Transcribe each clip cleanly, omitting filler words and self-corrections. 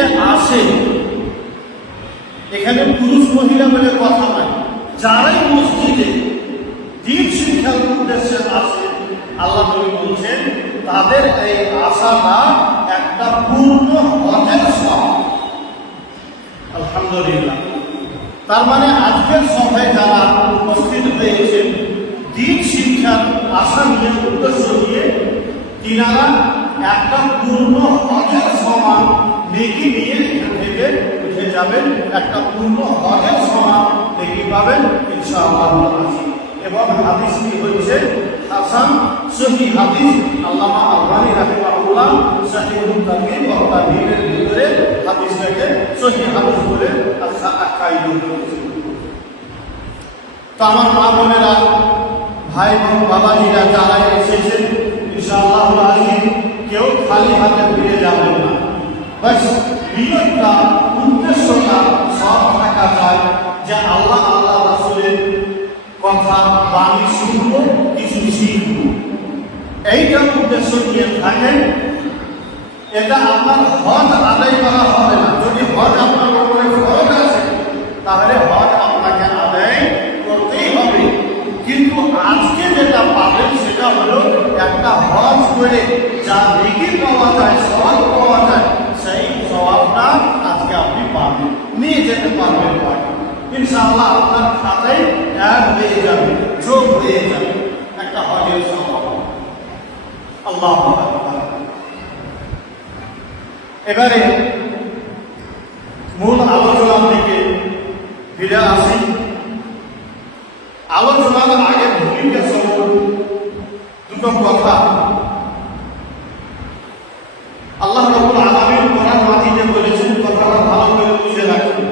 মসজিদে আসে, এখানে পুরুষ মহিলা বলে কথা নাই, যারাই মসজিদে দ্বীন শিক্ষার উদ্দেশ্যে আসে, আল্লাহ নবী বলছেন তাদের এই আশাটা একটা পূর্ণ হজের সমান। আলহামদুলিল্লাহ। তার মানে আজকের সভায় যারা উপস্থিত হয়েছেন দ্বীন শিক্ষার আশা নিয়ে, উদ্দেশ্য নিয়ে, তিনারা একটা পূর্ণ হজের সমান নেকি নিয়ে এখান থেকে উঠে যাবেন, একটা পূর্ণ হজের সমান নেকি পাবেন ইনশাআল্লাহ। এবং হাদিসটি হচ্ছে হাসান সহিহ হাদিস। আল্লামা আলবানী রাহিমাহুল্লাহ সহিহুল তারগীব ওয়া তারহীবের ভিতরে হাদিসটাকে সহিহ হাদিস বলে আখ্যায়িত করেছেন। তো আমার মা বোনেরা, ভাই বোন, বাবাজিরা যারা এসেছেন, ইনশাআল্লাহ আলাইহিম কেউ খালি হাতে ফিরে যাবেন না। বাস নিয়তটা, উদ্দেশ্যটা সব থাকা যায় যে আল্লাহ আল্লাহ রাসূলের কথা বাণী শুনবো, কিছু শিখবো, এইটা উদ্দেশ্য নিয়ে থাকেন। এটা আপনার হজ আদায় করা হবে না। যদি হজ আপনার উপরে ফরজ আছে তাহলে হজ আপনাকে আদায় করতেই হবে। কিন্তু আজকে যেটা পাবেন সেটা হলো একটা হজ করে যা নেকি পাওয়া যায়, সওয়াব পাওয়া যায়, সেই সওয়াবটা আজকে আপনি পাবেন, নিয়ে যেতে পারবেন। ইনশাআল্লাহ আপনার খাতায় অ্যাড হয়ে যাবে, যোগ হয়ে যাবে একটা হজের সওয়াব। আল্লাহু আকবার। এবারে মূল আলোচনার দিকে ফিরে আসি। আলোচনার আগে ভূমিকা সহ দুটো কথা। আল্লাহ রাব্বুল আলামিন কোরআন মাজিদে বলেছেন, কথাটা ভালো করে বুঝে রাখুন।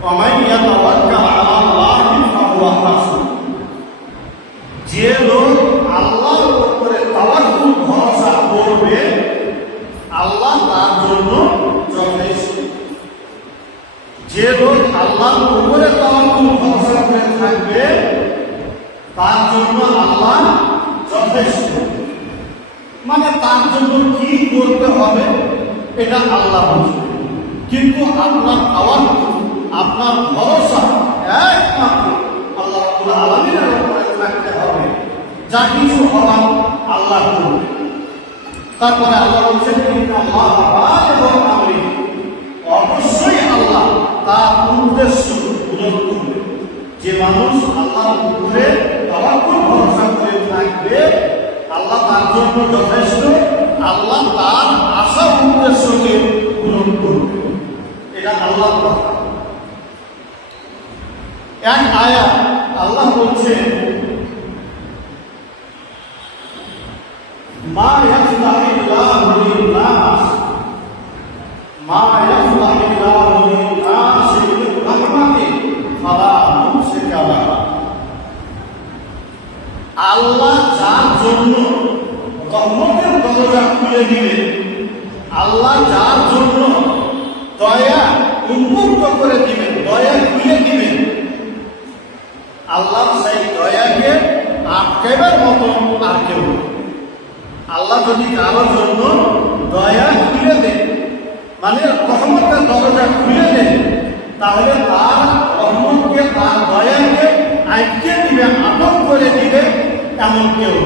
ওয়া মান ইয়াতাওয়াক্কাল আলা আল্লাহি ফাহুয়া হাসবুহ। যে লোক আল্লাহর উপরে তাওয়াক্কুল, ভরসা করবে, আল্লাহ তার জন্য যথেষ্ট। যে লোক আল্লাহর উপরে তাওয়াক্কুল, ভরসা করে থাকবে, তার জন্য আল্লাহ যথেষ্ট। মানে তার জন্য কি করতে হবে এটা আল্লাহ বুঝবে, কিন্তু আপনার তাওয়াক্কুল, আপনার ভরসা একমাত্র আল্লাহ রাব্বুল আলামিনের উপরে রাখতে হবে। যা কিছু হওয়ার আল্লাহ করবে। তারপরে আল্লাহ বলছেন, ইন্নাল্লাহ বালিগু আমরিহি, অবশ্যই আল্লাহ তার উদ্দেশ্য পূরণ করবে। যে মানুষ আল্লাহর উপরে তাওয়াক্কুল, ভরসা করে থাকবে, আল্লাহ তার জন্য যথেষ্ট। আল্লাহ তার আশা উদ্দেশ্যকে পূরণ করবে। এটা আল্লাহর কথা। এক আয়াত আল্লাহ বলছেন, মা ইয়াফতাহিল্লাহু লিন-নাস, মা ইয়াফতাহিল্লাহু লিন-নাস মিন রাহমাতিহি ফালা মুমসিকা লাহা। আল্লাহ যার জন্য রহমতের দরজা খুলে দিবেন, আল্লাহ যার জন্য দয়া উন্মুক্ত করে দিবেন, দয়া খুলে দিবেন, আল্লাহ সেই দয়াকে আটকাবার মতো আর কেউ। আল্লাহ যদি কারোর জন্য দয়া খুলে দেন, মানে রহমতের দরজা খুলে দেন, তাহলে তার রহমতকে, তার দয়াকে আটকে দিবে, আটক করে দিবে এমন কেউ।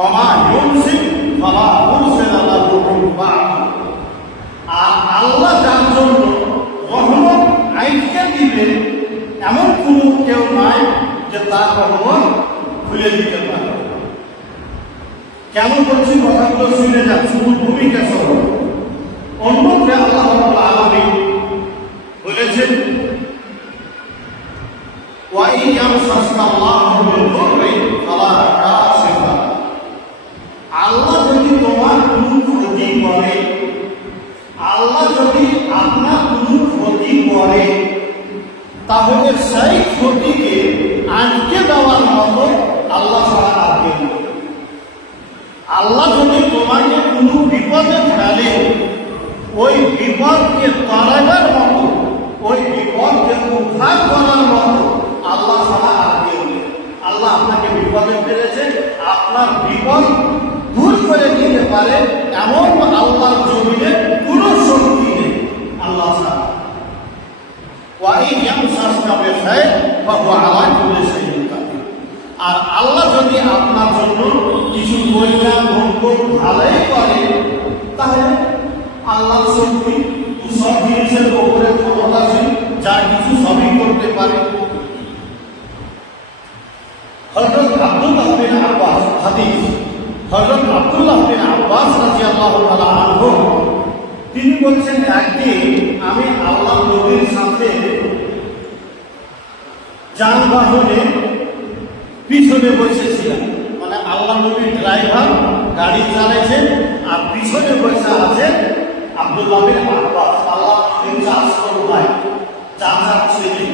ওমা ইউমসিক ফালা মুরসিলা লাহু মিন বা'দি। আর আল্লাহ যার জন্য রহমত আটকে দিবে এমন কোনো কেউ নাই যে তার রহমত খুলে দিতে পারে। কেন বলছি কথাগুলো শুনে যান, শুধু ভূমিকা সহ। অন্যত্রে আল্লাহ রাব্বুল আলামিন বলেছেন, ওয়া ইন ইয়ামসাসকাল্লাহু বিদুররিন ফালা কাশিফা। আল্লাহ যদি তোমার কোনো ক্ষতি করে, আল্লাহ যদি আপনার কোনো ক্ষতি করে, তাহলে সেই ক্ষতিকে আটকে দেওয়ার মতো আল্লাহ ছাড়া আর কেউ নেই। আল্লাহ যদি তোমাকে কোনো বিপদে ফেলে, ওই বিপদকে তাড়াবার মতো, ওই বিপদকে উদ্ধার করার মতো আল্লাহ ছাড়া আর কেউ নেই। আল্লাহ আপনাকে বিপদে ফেলেছে, আপনার বিপদ দূর করে দিতে পারে এমন আল্লাহর জমিনে আল্লাহ শক্তি, সব জিনিসের উপরে ক্ষমতাশীল, যা কিছু সবই করতে পারে। হযরত আব্দুল্লাহ বিন আব্বাস হাদিস, হযরত আব্দুল্লাহ বিন আব্বাস রাদিয়াল্লাহু তাআলা আনহু তিনি বলছেন, একদিন আমি আল্লাহ নবীর সাথে যানবাহনে পিছনে বসেছিলাম। মানে আল্লাহ নবীর ড্রাইভার গাড়ি চালাইছেন আর পিছনে বসে আছে আব্দুল্লাহ বিন আব্বাস, আল্লাহ নবীর চাচাতো ভাই, চাচার ছেলে।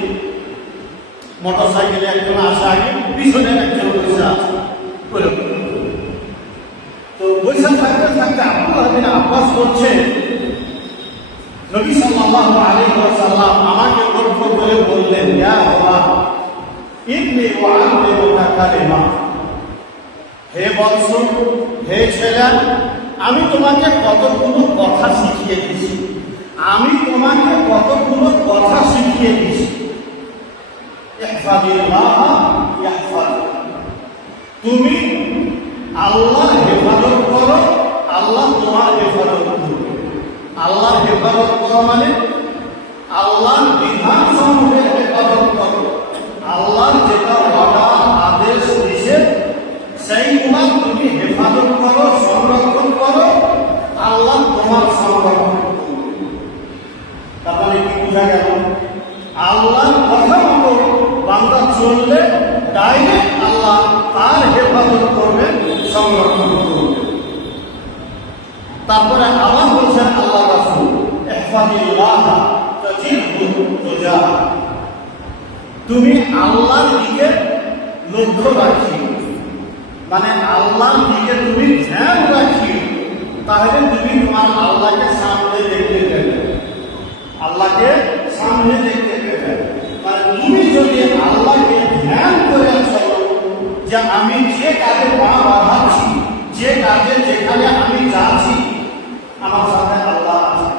মোটর সাইকেলে একজন আসে আগে, পিছনে একজন বসে আছে। তো বসে থাকতে থাকতে আব্দুল্লাহ বিন আব্বাস বলছেন, নবী সাল্লাল্লাহু আলাইহি ওয়াসাল্লাম আমাকে লক্ষ্য করে বললেন, ইয়া গোলাম ইন্নী উআল্লিমুকা কালিমা, হে বৎস, হে ছেলে, আমি তোমাকে কতগুলো কথা শিখিয়ে দিয়েছি। আমি তোমাকে কতগুলো কথা শিখিয়ে দিয়েছি। ইহফাযিল্লাহ ইয়াহফাযুকা, তুমি আল্লাহর হেফাজত করো, আল্লাহ তোমার হেফাজত করবে। আল্লাহর হেফাজত করো মানে আল্লাহর বিধান সমূহের হেফাজত করো। আল্লাহর যেটা অর্ডার, আদেশ, নিষেধ, সেইগুলো তুমি হেফাজত করো, সংরক্ষণ করো, আল্লাহ তোমার সংরক্ষণ করবে। তাহলে কি বোঝা গেল? আল্লাহর কথা মতো বান্দা চললে ডাইরেক্ট আল্লাহ তার হেফাজত করবেন, সংরক্ষণ করবেন। তারপরে আল্লাহ বলছেন, আল্লাহ রাসূল ইহফাযিল্লাহ তাজিদহু তুজাহ, তুমি আল্লাহর দিকে লক্ষ্য রাখিও, মানে আল্লাহর দিকে তুমি ধ্যান রাখিও, তাহলে তুমি তোমার আল্লাহকে সামনে দেখতে পেবে। আল্লাহকে সামনে দেখতে পেবে মানে তুমি যদি আল্লাহকে ধ্যান করে চলো, যে আমি যে কাজে পা বাঁধাচ্ছি, যে কাজে যেখানে আমি যাচ্ছি, আমার সাথে আল্লাহ আছে,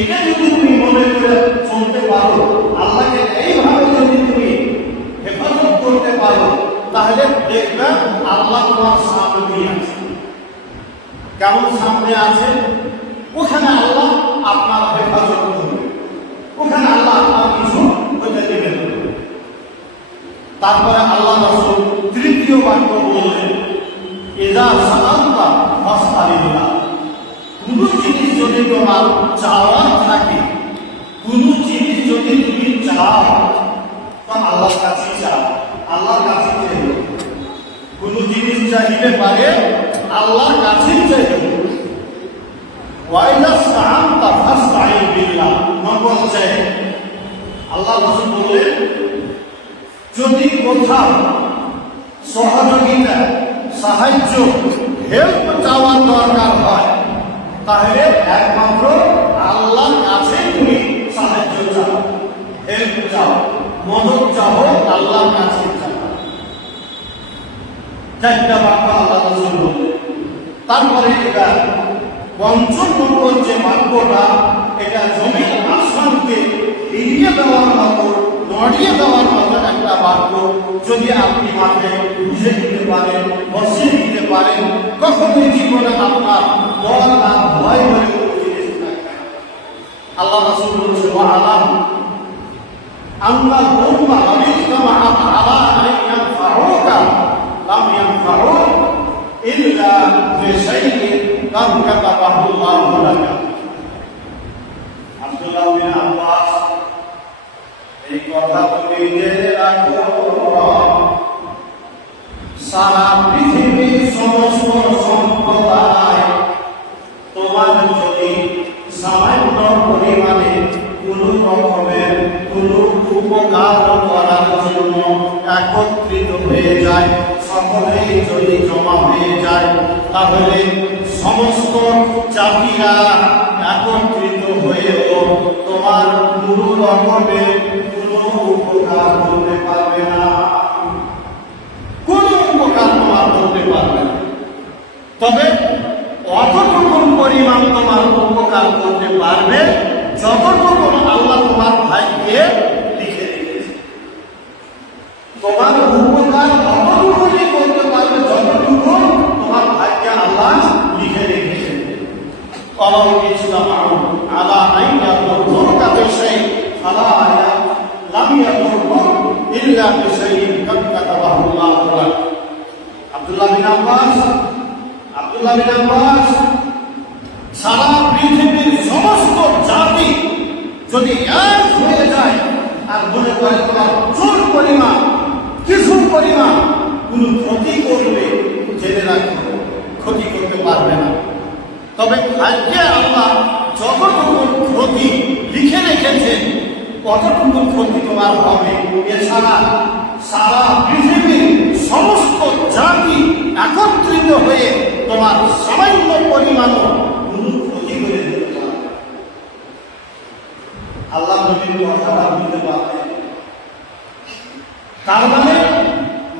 এটা যদি তুমি মনে করে চলতে পারো, আল্লাহকে এইভাবে যদি তুমি হেফাজত করতে পারো, তাহলে দেখবে আল্লাহ তোমার সামনে আছে। কেমন সামনে আছে? ওখানে আল্লাহ আপনার হেফাজত করবে, ওখানে আল্লাহ আপনার কিছু হতে দেবে না। তারপরে আল্লাহ রাসূল তৃতীয় বাক্য বললেন, ইযা সাআলতা ফাসআলিল্লাহ, কোন জিনিস যদি তোমার চাওয়ার থাকে, কোন জিনিস যদি তুমি চাও, তো আল্লাহর কাছে চাও, আল্লাহর কাছে চাইবে। কোন জিনিস চাইতে পারে আল্লাহর কাছেই চাইবে। ওয়াইদা সাআলতা ফাসতাইন বিল্লাহ, নম্বর 4 আল্লাহ রাসূল বললেন, যদি কোথাও সহযোগিতা, সাহায্য, হেল্প চাওয়ার দরকার হয়, তাহলে একমাত্র আল্লাহর কাছে তুমি সাহায্য চাও, হেল্প চাও, মদত চাও, আল্লাহর কাছে চাও। 4টা বাক্য আল্লাহ রাসূল বললেন। তারপরে এবার 5ম নম্বর যে বাক্যটা, এটা জমিন আসমানকে এড়িয়ে দেওয়ার মতো, নড়িয়ে দেওয়ার মতো একটা বাক্য। যদি আপনি মাঠে বুঝে দিতে পারেন, বসিয়ে দিতে পারেন, কখনোই জীবনে আপনার ডর না ভয় বলে কোনো জিনিস থাকবে না। আল্লাহ রাসূল বলছেন, ওয়া'লাম আন্নাল উম্মাহ ইজতামাআত আলা আন ইয়ানফাউকা লাম ইয়ানফাউক ইল্লা বিশাইইন কাদ কাতাবাহু আল্লাহু লাকা। আব্দুল্লাহ বিন আব্বাস এই কথা তুমি জেনে রাখো, সারা পৃথিবীর সমস্ত সম্প্রদায় তোমার যদি সামান্য পরিমাণে কোন রকমের কোন উপকার করার জন্য একত্রিত হয়ে যায়, সকলেই যদি জমা হয়ে যায়, তাহলে সমস্ত জাতিরা একত্রিত হয়েও তোমার কোন রকমের কোন উপকার করতে পারবে না, কোন উপকার তোমার করতে পারবে না। তবে অতটুকু পরিমাণ তোমার উপকার করতে পারবে যতটুকু আল্লাহ তোমার ভাইকে লিখে রেখেছে। তোমার উপকার অতটুকুই করতে পারবে যতটুকু তোমার ভাইকে আল্লাহ লিখে রেখেছে। ولو اجتمعوا على أن يضروك بشيء فلا لم يضروك إلا بشيء قد كتبه الله لك আব্দুল্লাহ বিন আব্বাস সারা পৃথিবীর সমস্ত জাতি যদি এক হয়ে যায় আর মনে করে তোমার চুল পরিমাণ কিছু পরিমাণ কোনো ক্ষতি করবে, জেনে রাখো ক্ষতি করতে পারবে না। তবে ভাগ্যে আল্লাহ যতটুকু ক্ষতি লিখে রেখেছেন কতটুকু ক্ষতি তোমার হবে। এছাড়া সারা পৃথিবীর সমস্ত জাতি একত্রিত হয়ে তোমার সামান্য পরিমাণও কোনো ক্ষতি করে দিতে পারবে। আল্লাহ নবীর কথাটা বুঝতে পারবে। তার মানে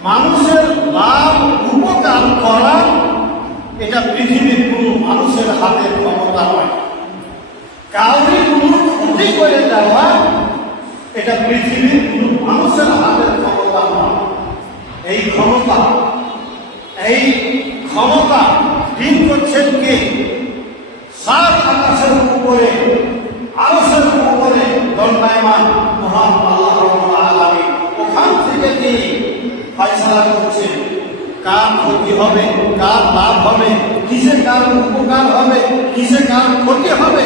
মানুষের লাভ উপকার করা এটা পৃথিবীর কোনো মানুষের হাতের ক্ষমতা নয়। কাউকে কোনো ক্ষতি করে দেওয়া এটা পৃথিবীর কোনো মানুষের হাতের ক্ষমতা নয়। এই ক্ষমতা দিন করছেন কে? সাত আকাশের উপরে আরশের উপরে দণ্ডায়মান মহান আল্লাহ রাব্বুল আলামিন। ওখান থেকে তিনি ফয়সালা করছেন কার ক্ষতি হবে, কার লাভ হবে, কিসে কার উপকার হবে, কিসে কার ক্ষতি হবে,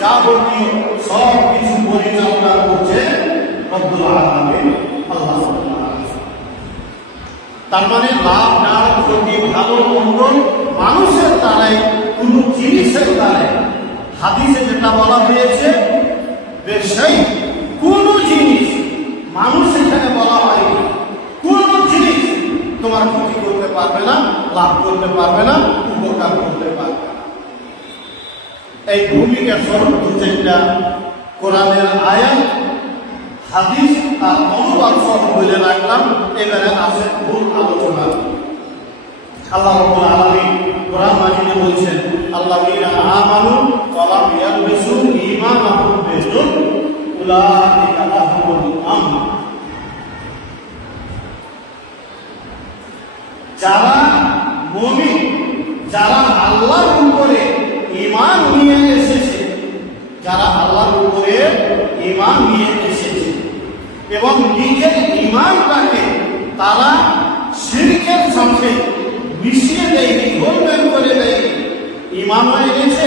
যাবতীয় সব কিছু পরিচালনা করছে রব্বুল আলামিন আল্লাহ। তার মানে লাভ না ক্ষতি ভালো মন্দ মানুষের দ্বারাই, কোন জিনিসের দ্বারাই। হাদিসে যেটা বলা হয়েছে সেই কোন জিনিস মানুষ এখানে বলা হয়নি, কোন জিনিস তোমার ক্ষতি করতে পারবে না, লাভ করতে পারবে না, উপকার করতে পারবে না। এই ভূমিকা স্বরূপ দু চারটা কোরআনের আয়াত হাদিস আর অনুবাদ সব বলে রাখলাম। এবারে আছে ভুল আলোচনা। আল্লাহ রাব্বুল আলামিন কোরআন মাজিদে বলছেন আল্লাযীনা আমানু ওয়া লাম ইয়ালবিসু ঈমানাহুম বিযুলম উলাইকা লাহুমুল আমন। যারা মুমিন, যারা আল্লাহর উপরে ঈমান নিয়ে এসেছে, যারা আল্লাহর উপরে ঈমান নিয়ে এসেছে এবং নিজের ঈমানটাকে তারা শিরকের সাথে মিশিয়ে দেয়নি, গোলমেল করে দেয়নি। ঈমানও এনেছে,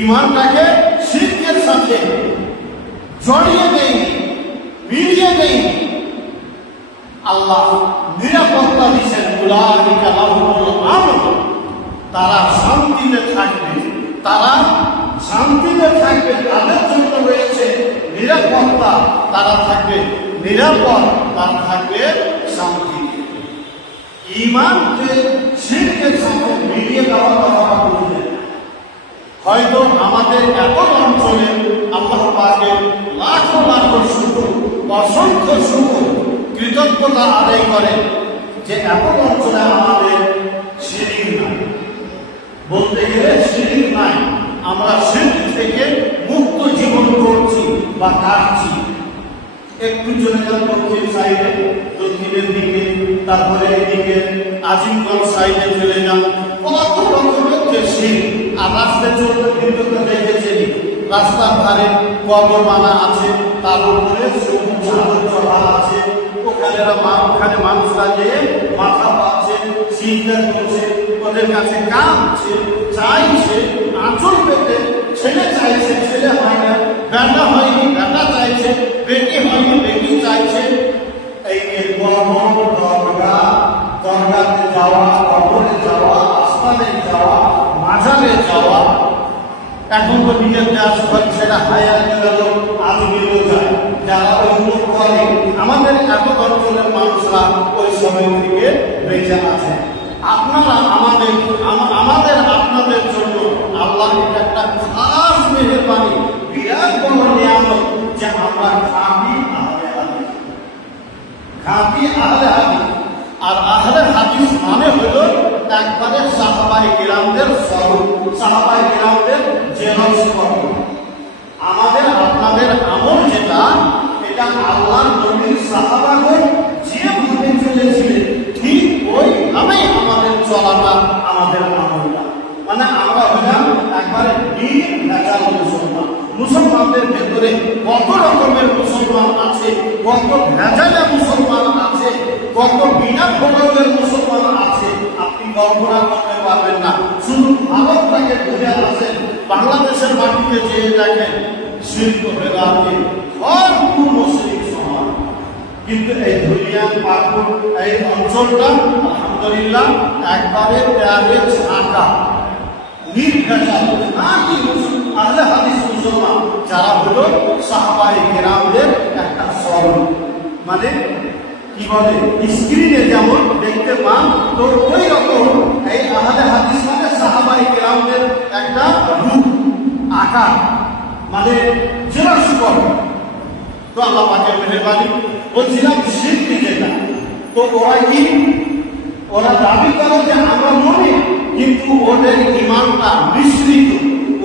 ঈমানটাকে শিরকের সাথে জড়িয়ে দেয়নি, মিলিয়ে দেয়নি। আল্লাহ নিরাপত্তা দিচ্ছেন উলাইকা লাহুমুল আমন। তারা শান্তিতে থাকবে, তারা শান্তিতে থাকবে, তাদের জন্য রয়েছে নিরাপত্তা। তারা থাকবে নিরাপদ, তারা থাকবে শান্তি। ঈমানকে শিরকের সাথে মিলিয়ে দেওয়ার কথা বললেন। হয়তো আমাদের এত অঞ্চলে আল্লাহ পাকের লাখো লাখো শুকর, অসংখ্য শুকর, কৃতজ্ঞতা আদায় করে যে এত অঞ্চলে আমাদের শিরিক নাই। বলতে গেলে শিরিক নাই, আমরা শিরক থেকে মুক্ত জীবন করছি বা কাটছি। একটু চলে যান দক্ষিণ সাইডে, দক্ষিণের দিকে, তারপরে এদিকে আজিমগঞ্জ সাইডে চলে যান, কত রকমের দেশি। আর রাস্তায় চলতে কিন্তু দেখেছেন রাস্তার ধারে কবর বানা আছে, তার উপরে চাদর চড়া আছে। ওখানে মানুষরা যে মাথা পাচ্ছে, চিন্তা করছে, ওদের কাছে কাঁদছে, চাইছে আঁচল পেতে। ছেলে চাইছে, ছেলে হয় না, বেটা হয়নি, বেটা চাইছে, বেটি হয়নি, বেটি চাইছে। এই কবর, দরগাতে যাওয়া, কবরে যাওয়া, আসমানে যাওয়া, মাজারে যাওয়া। এখন তো নিজের দেশ হয় সেটা হায়াত গেল, আজমিরও যায়। যারা ওইগুলো করে আমাদের এত অঞ্চলের মানুষরা ওই সময় থেকে বেঁচে আছে। আপনারা আমাদের আপনাদের জন্য আল্লাহ এটা একটা খাস মেহেরবানি, বিরাট বড় নিয়ামত যে আমরা খাঁটি আহলে হাদিস। খাঁটি আহলে হাদিস। আর আহলে হাদিস মানে হলো একবারে সাহাবায়ে কিরামদের স্বরূপ, সাহাবায়ে কিরামদের জেরক্স কপি। আমাদের আপনাদের আমল যেটা, এটা আল্লাহর নবীর সাহাবাগণ যেভাবে চলেছিলেন ঠিক ওইভাবেই আমাদের চলাটা, আমাদের আমলটা। মানে আমরা হলাম একবারে নির্ভেজাল মুসলমান। মুসলমানদের ভেতরে কত রকমের মুসলমান আছে, কত ভেজালে মুসলমান আছে, কত বিনা ফলকের মুসলমান আছে, আপনি কল্পনা করতে পারবেন না। শুধু ভারতটাকে ঘুরে আসেন, বাংলাদেশের মাটিতে যেয়ে দেখেন শিল্প বেদাতে ভরপুর মুসলিম সমাজ। কিন্তু এই ধুলিয়ান পাকুর এই অঞ্চলটা আলহামদুলিল্লাহ একবারে প্যারের ছাঁকা, নির্ভেজাল নাকি আহলে হাদিস মুসলমান, যারা হলো সাহাবায়ে কেরামদের একটা স্মরণ। মানে কি বলে, স্ক্রিনে যেমন দেখতে পান, তো ওই রকম এই আহলে হাদিস মানে সাহাবায়ে কেরামদের একটা রূপ আকার, মানে জেরক্স কপি। তো আল্লাহ পাকের মেহেরবানি, বলছিলাম শিরক যেটা, তো ওরা কি, ওরা দাবি করে যে আমরা মুমিন, কিন্তু ওদের ঈমানটা মিশ্রিত,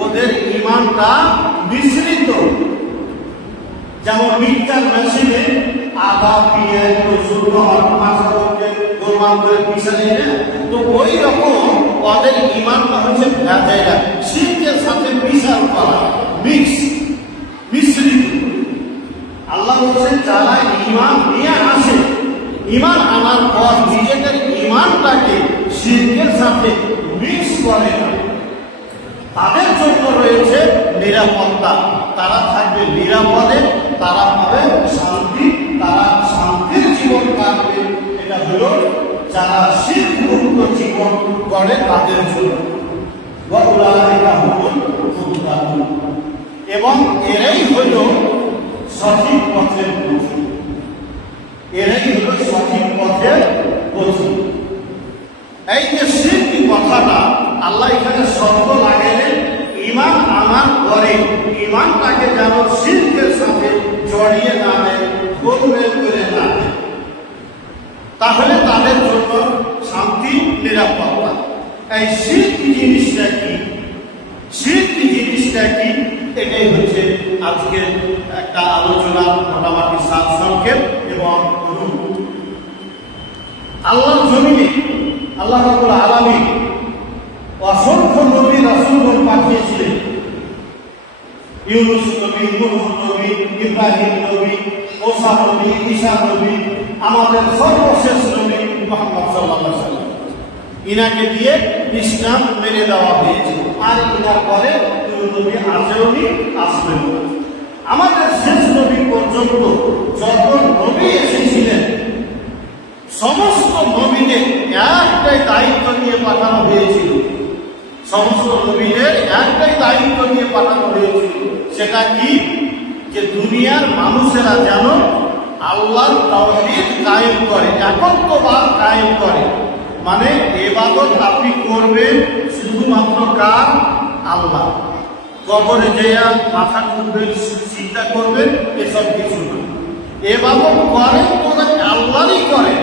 ওদের ঈমানটা মিশ্রিত। যেমন মিক্সার মেশিনে আদা পেঁয়াজ রসুন মাছকে গোলমাল করে পিছালে না, তো ওই রকম ওদের ঈমানটা হচ্ছে ভেজাইলা, শিরকের সাথে মিশাল করা, মিশ্রিত। আল্লাহ বলছেন যারা ঈমান নিয়ে আসে, ঈমান আনার পর নিজেদের ঈমানটাকে শিরকের সাথে মিক্স করে না, তাদের জন্য রয়েছে নিরাপত্তা। তারা থাকবে নিরাপদে, তারা পাবে শান্তি, তারা শান্তির জীবন কাটবে। এটা হলো যারা শিরক মুক্ত জীবন গড়ে তাদের জন্য। এবং এরাই হল সঠিক পথের পথি, এরাই হল সঠিক পথের পথি। এই যে শিরক কথাটা আল্লাহ এখানে শর্ত লাগাইলেন, ঈমান আনার পরে ঈমানটাকে যেন শিরকের সাথে জড়িয়ে না দেয়, গোলমেল করে না দেয়, তাহলে তাদের জন্য শান্তি নিরাপত্তা। এই শিরক জিনিসটা কি, শিরক জিনিসটা কি, এটাই হচ্ছে আজকের একটা আলোচনার মোটামুটি সারসংক্ষেপ। এবং আল্লাহর জমিনে আল্লাহ রাব্বুল আলামিন অসংখ্য নবী রাসূলগণ পাঠিয়েছিলেন। ইউনূস নবী, নূহ নবী, ইব্রাহিম নবী, মুসা নবী, ঈসা নবী, আমাদের সর্বশেষ নবী মুহাম্মদ সাল্লাল্লাহু আলাইহি ওয়াসাল্লাম। ইনাকে দিয়ে ইসলাম মেনে দেওয়া হয়েছে, আর ইনার পরে কোন নবী আসেননি, আসবেন। আমাদের শেষ নবী পর্যন্ত যত নবী এসেছিলেন, সমস্ত নবীদের একটাই দায়িত্ব নিয়ে পাঠানো হয়েছিল, সমস্ত নবীদের একটাই দায়িত্ব নিয়ে পাঠানো হয়েছিল। সেটা কি, যে দুনিয়ার মানুষেরা যেন আল্লাহর তাওহীদ কায়েম করে, একত্ববাদ কায়েম করে। মানে ইবাদত আপনি করবেন শুধুমাত্র কার, আল্লাহ। কবরে যেয়া মাথা খুলবেন, চিন্তা করবেন, এসব কিছু না। ইবাদত করেন তো আল্লাহরই করেন।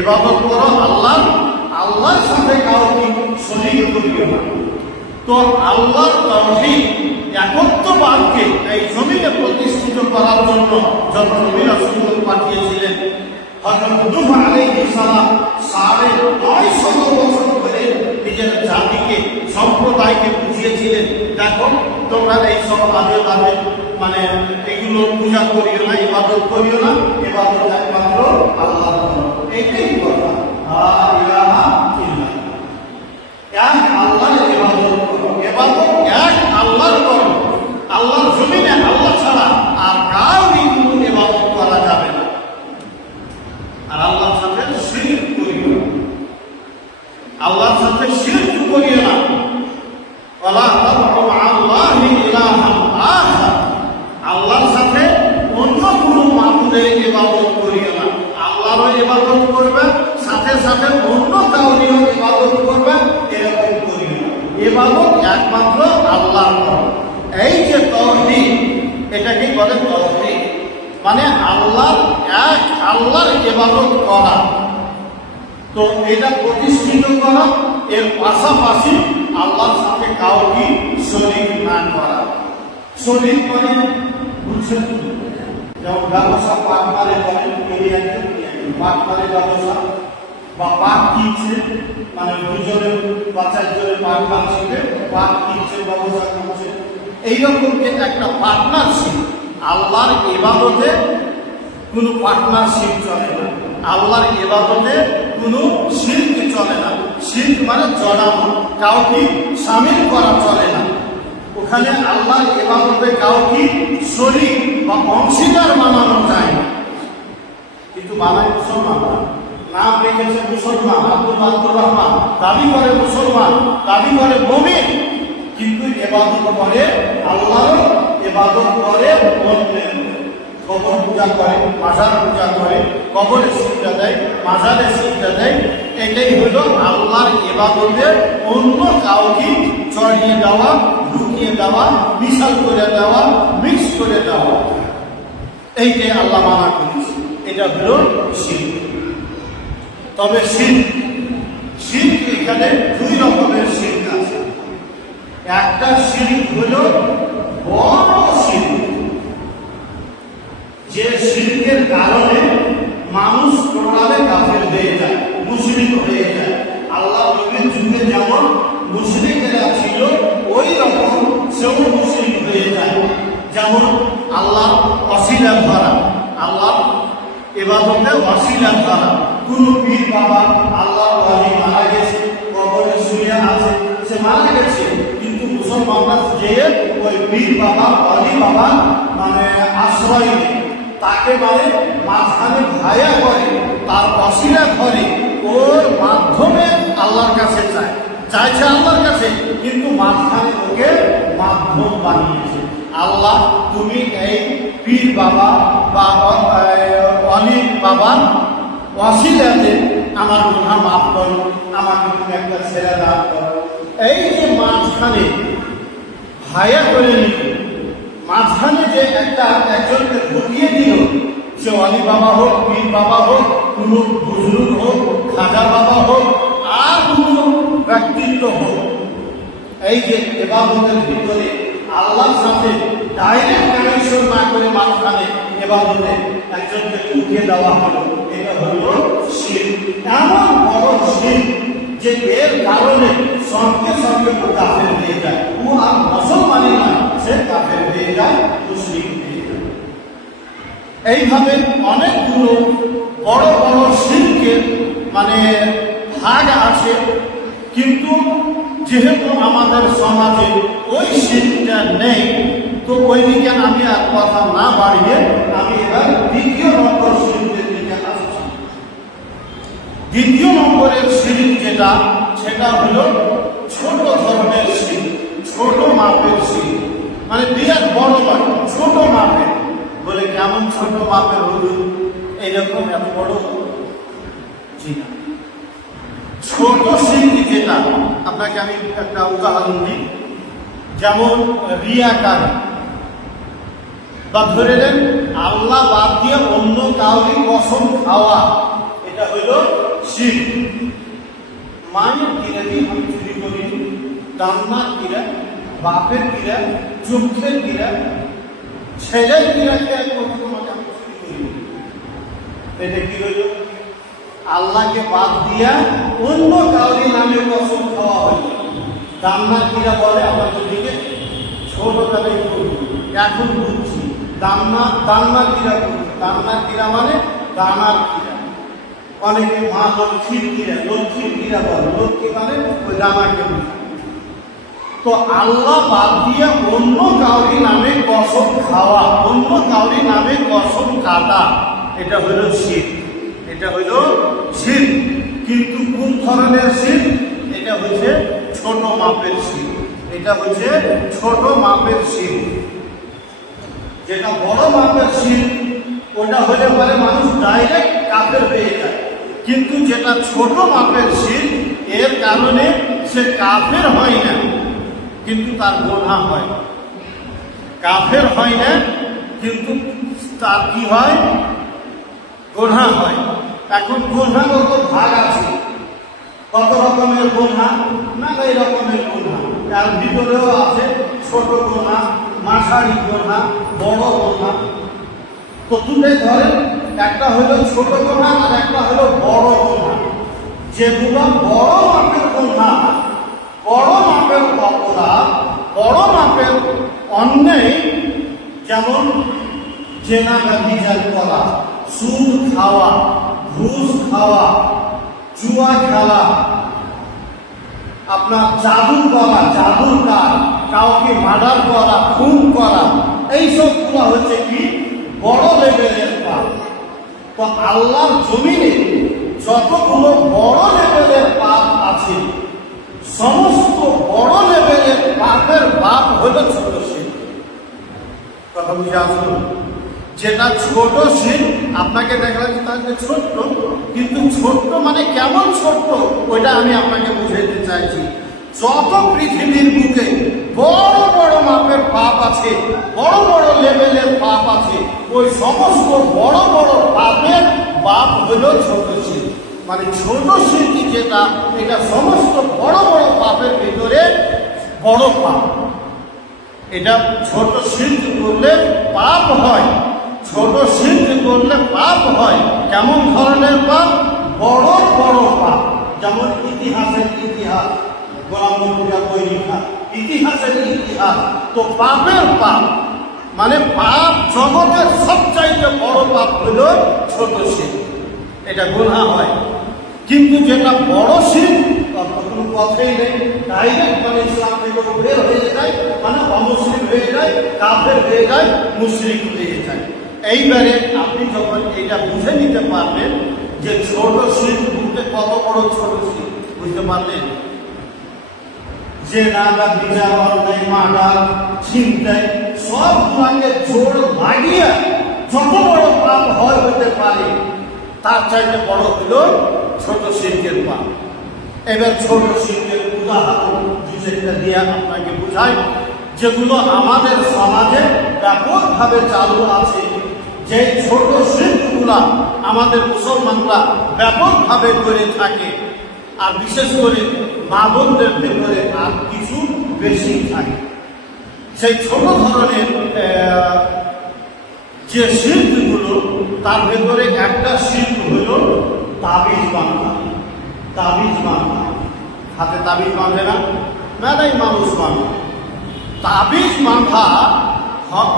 ইবাদত করো আল্লাহ, আল্লাহর সাথে কাউকে শরীক করিও না। তো আল্লাহর তাওহীদ একত্ববাদকে এই জমিনে প্রতিষ্ঠিত করার জন্য যত নবী রাসূলগণ পাঠিয়েছিলেন, হযরত নূহ আলাইহিস সালাম 950 বছর ধরে নিজের জাতিকে, সম্প্রদায়কে বুঝিয়েছিলেন, দেখো তোমরা এইসব আজে বাজে মানে এগুলো পূজা করিও না, ইবাদত করিও না, ইবাদত একমাত্র আল্লাহর। এইটাই কথা, লা ইলাহা ইল্লাল্লাহ, এক আল্লাহর ইবাদত করো, ইবাদত এক আল্লাহর করো। আল্লাহর জমিনে আল্লাহ ছাড়া আর কাউকে কোনো ইবাদত করা যাবে না। আর আল্লাহর সাথে শিরক করিও না, আল্লাহর সাথে শিরক করিও না। ওয়ালা তাদউ মা'আল্লাহি ইলাহান আখার, আল্লাহর সাথে অন্য কোনো মাবুদের ইবাদত করিও না। আল্লাহরও ইবাদত করবে, সাথে সাথে অন্য কাউরিও ইবাদত করবে, এরকম করিও না। ইবাদত একমাত্র আল্লাহর। এই যে তাওহীদ, এটাকে বলে তাওহীদ, মানে আল্লাহর এক আল্লাহর ইবাদত করা। তো এটা প্রতিষ্ঠিত করা, এর পাশাপাশি আল্লাহর সাথে কাউকে শরীক না করা। শরীক মানে বুঝছেন, যেমন ব্যবসা পার্টনারে করেন, পার্টনারে ব্যবসা, বা কিনছে, মানে দুজনে বা চারজনের পার্টনারশিপে কিনছে, ব্যবসা করছে, এইরকম যে একটা পার্টনারশিপ। আল্লাহর ইবাদতে কোনো পার্টনারশিপ চলে না, আল্লাহর ইবাদতে কোনো শিরক চলে না। শিরক মানে জড়ানো, কাউকে শামিল করা চলে না। ওখানে আল্লাহর ইবাদতে কাউকে শরীক বা অংশীদার বানানো যায় না। কিন্তু বানায় মুসলমানরা, নাম রেখেছে মুসলমান, আব্দুর রহমান, দাবি করে মুসলমান, দাবি করে মুমিন, কিন্তু ইবাদত করে আল্লাহর, ইবাদত করে অন্যের। কবর পূজা করে, মাজার পূজা করে, কবরে সিজদা দেয়, মাজারে সিজদা দেয়। এটাই হলো আল্লাহর ইবাদতে অন্য কাউকে চড়িয়ে দেওয়া, ঢুকিয়ে দেওয়া, মিশাল করে দেওয়া, মিক্স করে দেওয়া। এইটাই আল্লাহ মানা করেছে, এটা হলো শিরক। তবে শিরক এখানে দুই রকমের শিরক আছে। একটা শিরক হলো বড় শিরক, যে শিরকের কারণে মানুষ টোটালে কাফের হয়ে যায়, মুশরিক হয়ে যায়। আল্লাহ নবীর যুগে যেমন মুশরিকেরা ছিল, ওই রকম সেও মুশরিক হয়ে যায়। যেমন আল্লাহ ওসিলা ধরা, আল্লাহ ইবাদতে ওসিলা ধরা। কোন পীর বাবা, আল্লাহ ওলি মারা গেছে, কবরে শুয়ে আছে, সে মারা গেছে, কিন্তু মুসলমানরা যে ওই পীর বাবা, ওলি বাবা মানে আশ্রয় নেই, তাকে মানে মাঝখানে ভায়া করে, তার ওসিলা ধরে, ওর মাধ্যমে আল্লাহর কাছে চাইছে আল্লাহর কাছে, কিন্তু মাঝখানে ওকে মাধ্যম বানিয়েছে। আল্লাহ তুমি এই পীর বাবা বা অলি বাবার ওসিলাতে আমার গুনাহ মাফ করো, আমাকে তুমি একটা ছেলে দান করো। এই যে মাঝখানে ভায়া করে নিল, মাঝখানে যে একজনকে ঢুকিয়ে দিল, সে অলি বাবা হোক, পীর বাবা হোক, কোনো বুজুর্গ হোক, খাজা বাবা হোক, আর কোনো ব্যক্তিত্ব হোক, এই যে ইবাদতের ভিতরে আল্লাহর সাথে ডাইরেক্ট কানেকশন না করে মাঝখানে ইবাদতে একজনকে ঢুকিয়ে দেওয়া হলো, এটা হলো শিরক। এমন বড় শিরক যে এর কারণে সঙ্গে সঙ্গে কাফের হয়ে যায়, ও আর মুসলমানই না, সে কাফের হয়ে যায়, মুশরিক হয়ে যায়। এইভাবে অনেকগুলো বড় বড় শিরকের মানে ভাগ আছে, কিন্তু যেহেতু আমাদের সমাজে ওই শিরকটা নেই, তো ওই দিকে আমি আর কথা না বাড়িয়ে আমি এবার দ্বিতীয় নম্বর শিরকের দিকে আসছি। দ্বিতীয় নম্বরের শিরক যেটা, সেটা হলো ছোট ধরনের শিরক, ছোট মাপের শিরক। মানে বিরাট বড় নয়, ছোট মাপের। বলে কেমন ছোট মাপের হলো? এইরকম এত বড় জি না, ছোট শিরক যেটা, আপনাকে আমি একটা উদাহরণ দিই। যেমন রিয়াকার, বা ধরে নেন আল্লাহ বাদ দিয়ে অন্য কাউকে কসম খাওয়া, এটা হইল শিরক। মায়ের কিরা দিয়ে আমি চুরি করি, কান্নার কিরা, বাপের কিরা, চোখের কিরা, ছেলের কিরাকে তোমাকে আমি চুরি করি, এটা কি হইল? আল্লাহকে বাদ দিয়া অন্য কাউরি নামে কসম খাওয়া হইল। কান্নার কিরা বলে আমাদের দিকে ছোটবেলায় করি, এখন বুঝছি দান্নার কিরা করি। দান্নার কিরা মানে দানার কিরা, অনেকে মা লক্ষ্মীর কিরা, লক্ষ্মীর কিরা বলে, লক্ষ্মী মানে ওই দানাকে বুঝি। তো আল্লাহ বাদ দিয়ে অন্য কাউরি নামে কসম খাওয়া, অন্য কাউরি নামে কসম কাটা, এটা হইল শিরক, এটা হইল শিরক। কিন্তু কোন ধরনের শিরক? এটা হচ্ছে ছোট মাপের শিরক, এটা হচ্ছে ছোট মাপের শিরক। যেটা বড় মাপের শিরক, ওটা হলে পরে মানুষ ডাইরেক্ট কাফের হয়ে যায়। কিন্তু যেটা ছোট মাপের শিরক, এর কারণে সে কাফের হয় না, কিন্তু তার গুনাহ হয়। কাফের হয় না, কিন্তু তার কি হয়? গুনাহ হয়। এখন গুনাহগত ভাগ আছে, কত রকমের গুনাহ, নানা রকমের গুনাহ। তার ভিতরেও আছে ছোট গুনাহ, মাঝারি গুনাহ, বড় গুনাহ। তো দুটোই ধরেন, একটা হলো ছোট গুনাহ আর একটা হলো বড় গুনাহ। যেগুলো বড় মাপের গুনাহ, বড় মাপের অপরাধ, বড় মাপের অন্যায়, যেমন জেনা বিচার করা, সুদ খাওয়া, ঘুষ খাওয়া, জুয়া খেলা, আপনার জাদু করা, জাদুর কাজ, কাউকে মার্ডার করা, খুন করা, এই সবগুলো হচ্ছে কি বড় লেভেলের পাপ। তো আল্লাহর জমিনে যতগুলো বড় লেভেলের পাপ আছে, সমস্ত বড় লেভেলের পাপের বাপ হলো ছোট শিরক। কথা বুঝে আসুন, যেটা ছোট শিরক আপনাকে দেখলাম তাহলে ছোট্ট, কিন্তু ছোট্ট মানে কেমন ছোট্ট ওইটা আমি আপনাকে বুঝাইতে চাইছি। যত পৃথিবীর বুকে বড় বড় মাপের পাপ আছে, বড় বড় লেভেলের পাপ আছে, ওই সমস্ত বড় বড় পাপের বাপ হলো ছোট শিরক। মানে ছোট শিরক যেটা, এটা সমস্ত বড় বড় পাপের ভিতরে বড় পাপ। এটা ছোট শিরক করলে পাপ হয়, ছোট শিরক করলে পাপ হয়। কেমন ধরনের পাপ? বড় বড় পাপ। যেমন ইতিহাসের ইতিহাস, গোলাম নবীর বই লেখা ইতিহাসের ইতিহাস। তো পাপের পাপ মানে পাপ জগতের সবচাইতে বড় পাপ হলো ছোট শিরক, এটা গুনাহ হয়। কিন্তু যেটা বড় শিরক কোনো কথাই নেই, ডাইরেক্ট মানে ইসলাম থেকে বের হয়ে যায়, মানে অমুসলিম হয়ে যায়, কাফের হয়ে যায়, মুশরিক হয়ে যায়। এইবারে আপনি যখন এটা বুঝে নিতে পারবেন যে ছোট শিরক বলতে কত বড় ছোট শিরক, বুঝতে পারলেন যে নাগা বিচার অন্যায়, মার্ডার, ছিনতাই সবগুলোকে জোর লাগিয়ে যত বড় পাপ হয় হতে পারে, তার চাইতে বড় হলো ছোট শিরকের পাপ। এবার ছোট শিরকের উদাহরণ যেটা দিয়ে আপনাকে বোঝাই, যেগুলো আমাদের সমাজে ব্যাপকভাবে চালু আছে, যে ছোট শিরকগুলা আমাদের মুসলমানরা ব্যাপকভাবে করে থাকে, আর বিশেষ করে মা বোনদের ভেতরে আর কিছু বেশি থাকে। সেই ছোট ধরনের যে শিরকগুলো, তার ভেতরে একটা শিরক হলো তাবিজ বাঁধা। তাবিজ বাঁধা, হাতে তাবিজ বাঁধে না, মেলাই মানুষ বাঁধে। তাবিজ বাঁধা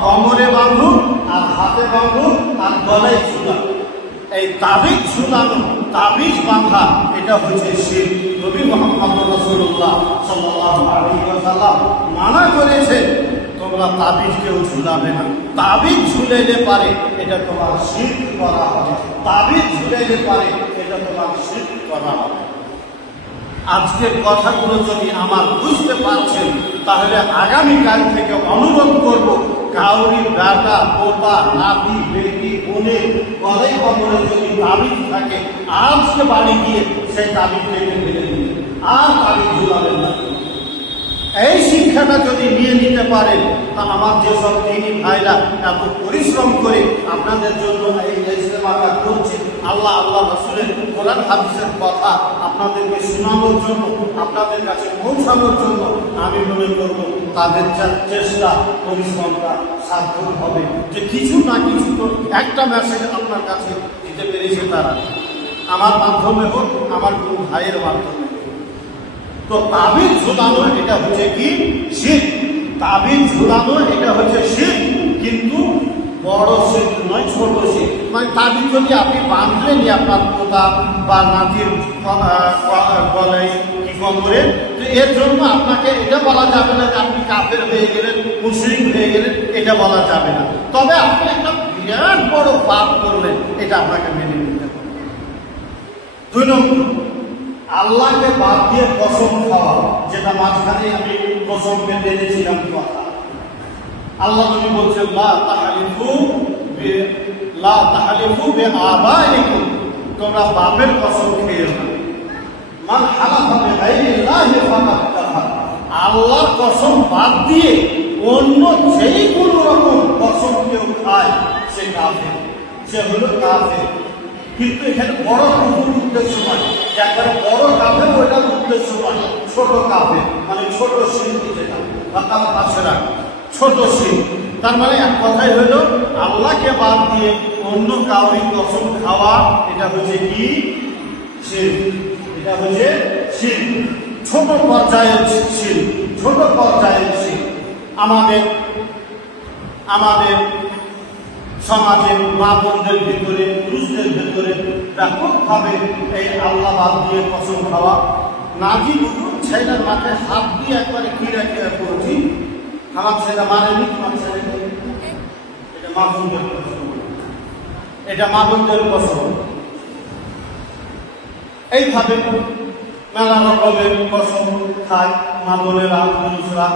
কোমরে বাঁধুক আর হাতে বাঁধুক আর গলায় ঝুলানো, এই তাবিজ ঝুলানো, তাবিজ বাঁধা, এটা হচ্ছে শিরক। নবী মুহাম্মদ রাসূলুল্লাহ সাল্লাল্লাহু আলাইহি ওয়াসাল্লাম মানা করেছেন তোমরা তাবিজ কেউ ঝুলাবে না। তাবিজ ঝুলাইলে পারে এটা তোমার শিরক করা হবে, তাবিজ ঝুলাইলে পারে এটা তোমার শিরক করা হবে। আজকের কথাগুলো যদি আমার বুঝতে পারছেন, তাহলে আগামীকাল থেকে অনুরোধ করব, কাউরি বেটা, পোতা, নাতি, বেটি, বোনের গলায় কবরে যদি তাবিজ থাকে, আজকে বাড়ি গিয়ে সেই তাবিজ রেখে ফেলে দিন, আর তাবিজ ঝুলাবেন না। এই শিক্ষাটা যদি নিয়ে নিতে পারেন, তা আমার যেসব দিনী ভাইরা এত পরিশ্রম করে আপনাদের জন্য এই ইজতেমাটা করছে, আল্লাহ রাসূলের কোরআন হাদিসের কথা আপনাদেরকে শোনানোর জন্য, আপনাদের কাছে পৌঁছানোর জন্য, আমি মনে করব তাদের চেষ্টা পরিশ্রমটা সার্থক হবে। যে কিছু না কিছু তো একটা মেসেজ আপনার কাছে দিতে পেরেছে তারা, আমার মাধ্যমে হোক, আমার কোনো ভাইয়ের মাধ্যমে। তো তাবিজ ঝুলানো এটা হচ্ছে কি শিরক, তাবিজ ঝুলানো এটা হচ্ছে শিরক, কিন্তু বড় শিরক নয়, ছোট শিরক। মানে তাবিজ যদি আপনি বাঁধলেনই আপনার পোতা বা নাতির গলায় কি কোমরে, তো এর জন্য আপনাকে এটা বলা যাবে না যে আপনি কাফের হয়ে গেলেন, মুশরিক হয়ে গেলেন, এটা বলা যাবে না। তবে আপনি একটা বিরাট বড় পাপ করলেন, এটা আপনাকে মেনে নিতে হবে। 2 নম্বর, আল্লাহকে বাদ দিয়ে কসম খাওয়া, যেটা মাঝখানে আমি কসমকে জেনেছিলাম কথা। আল্লাহ নবী বলছেন লা তাহলিফু বিআবাইকুম, তোমরা বাপের কসম খেও না। মান হালাফা বিগাইরিল্লাহি ফাকাদ কাফার, আল্লাহর কসম বাদ দিয়ে অন্য যেই কোনো রকম কসম কেউ খায় সে কাফের, সে হলো কাফের। কিন্তু এখানে বড় কুফুর উদ্দেশ্য নয়, একবারে বড় কাফের ওইটার উদ্দেশ্য নয়, ছোট কাফের মানে ছোট শিরক, যেটা ফাকাদ কাফেরা, ছোট শিরক। তার মানে এক কথাই হলো আল্লাহকে বাদ দিয়ে অন্য কাউরি কসম খাওয়া, এটা হচ্ছে কি শিরক। এটা হচ্ছে শিল্প, ছোট পর্যায়ের শিল্প, ছোট পর্যায়ের শিল্প। আমাদের সমাজে মা বোনদের ভিতরে, পুরুষদের ভিতরে ব্যাপকভাবে এই আল্লাহ বাদ দিয়ে কসম খাওয়া, নাজি বুকুর ছেলের মাথায় হাত দিয়ে একবারে কিরা করেছি, আমার ছেলে মানেনি, তোমার ছেলে, এটা মা বোনদের কসম, এটা মা বোনদের কসম। এইভাবে মেলা রকমের কসম খায় মা বোনেরা, পুরুষরা,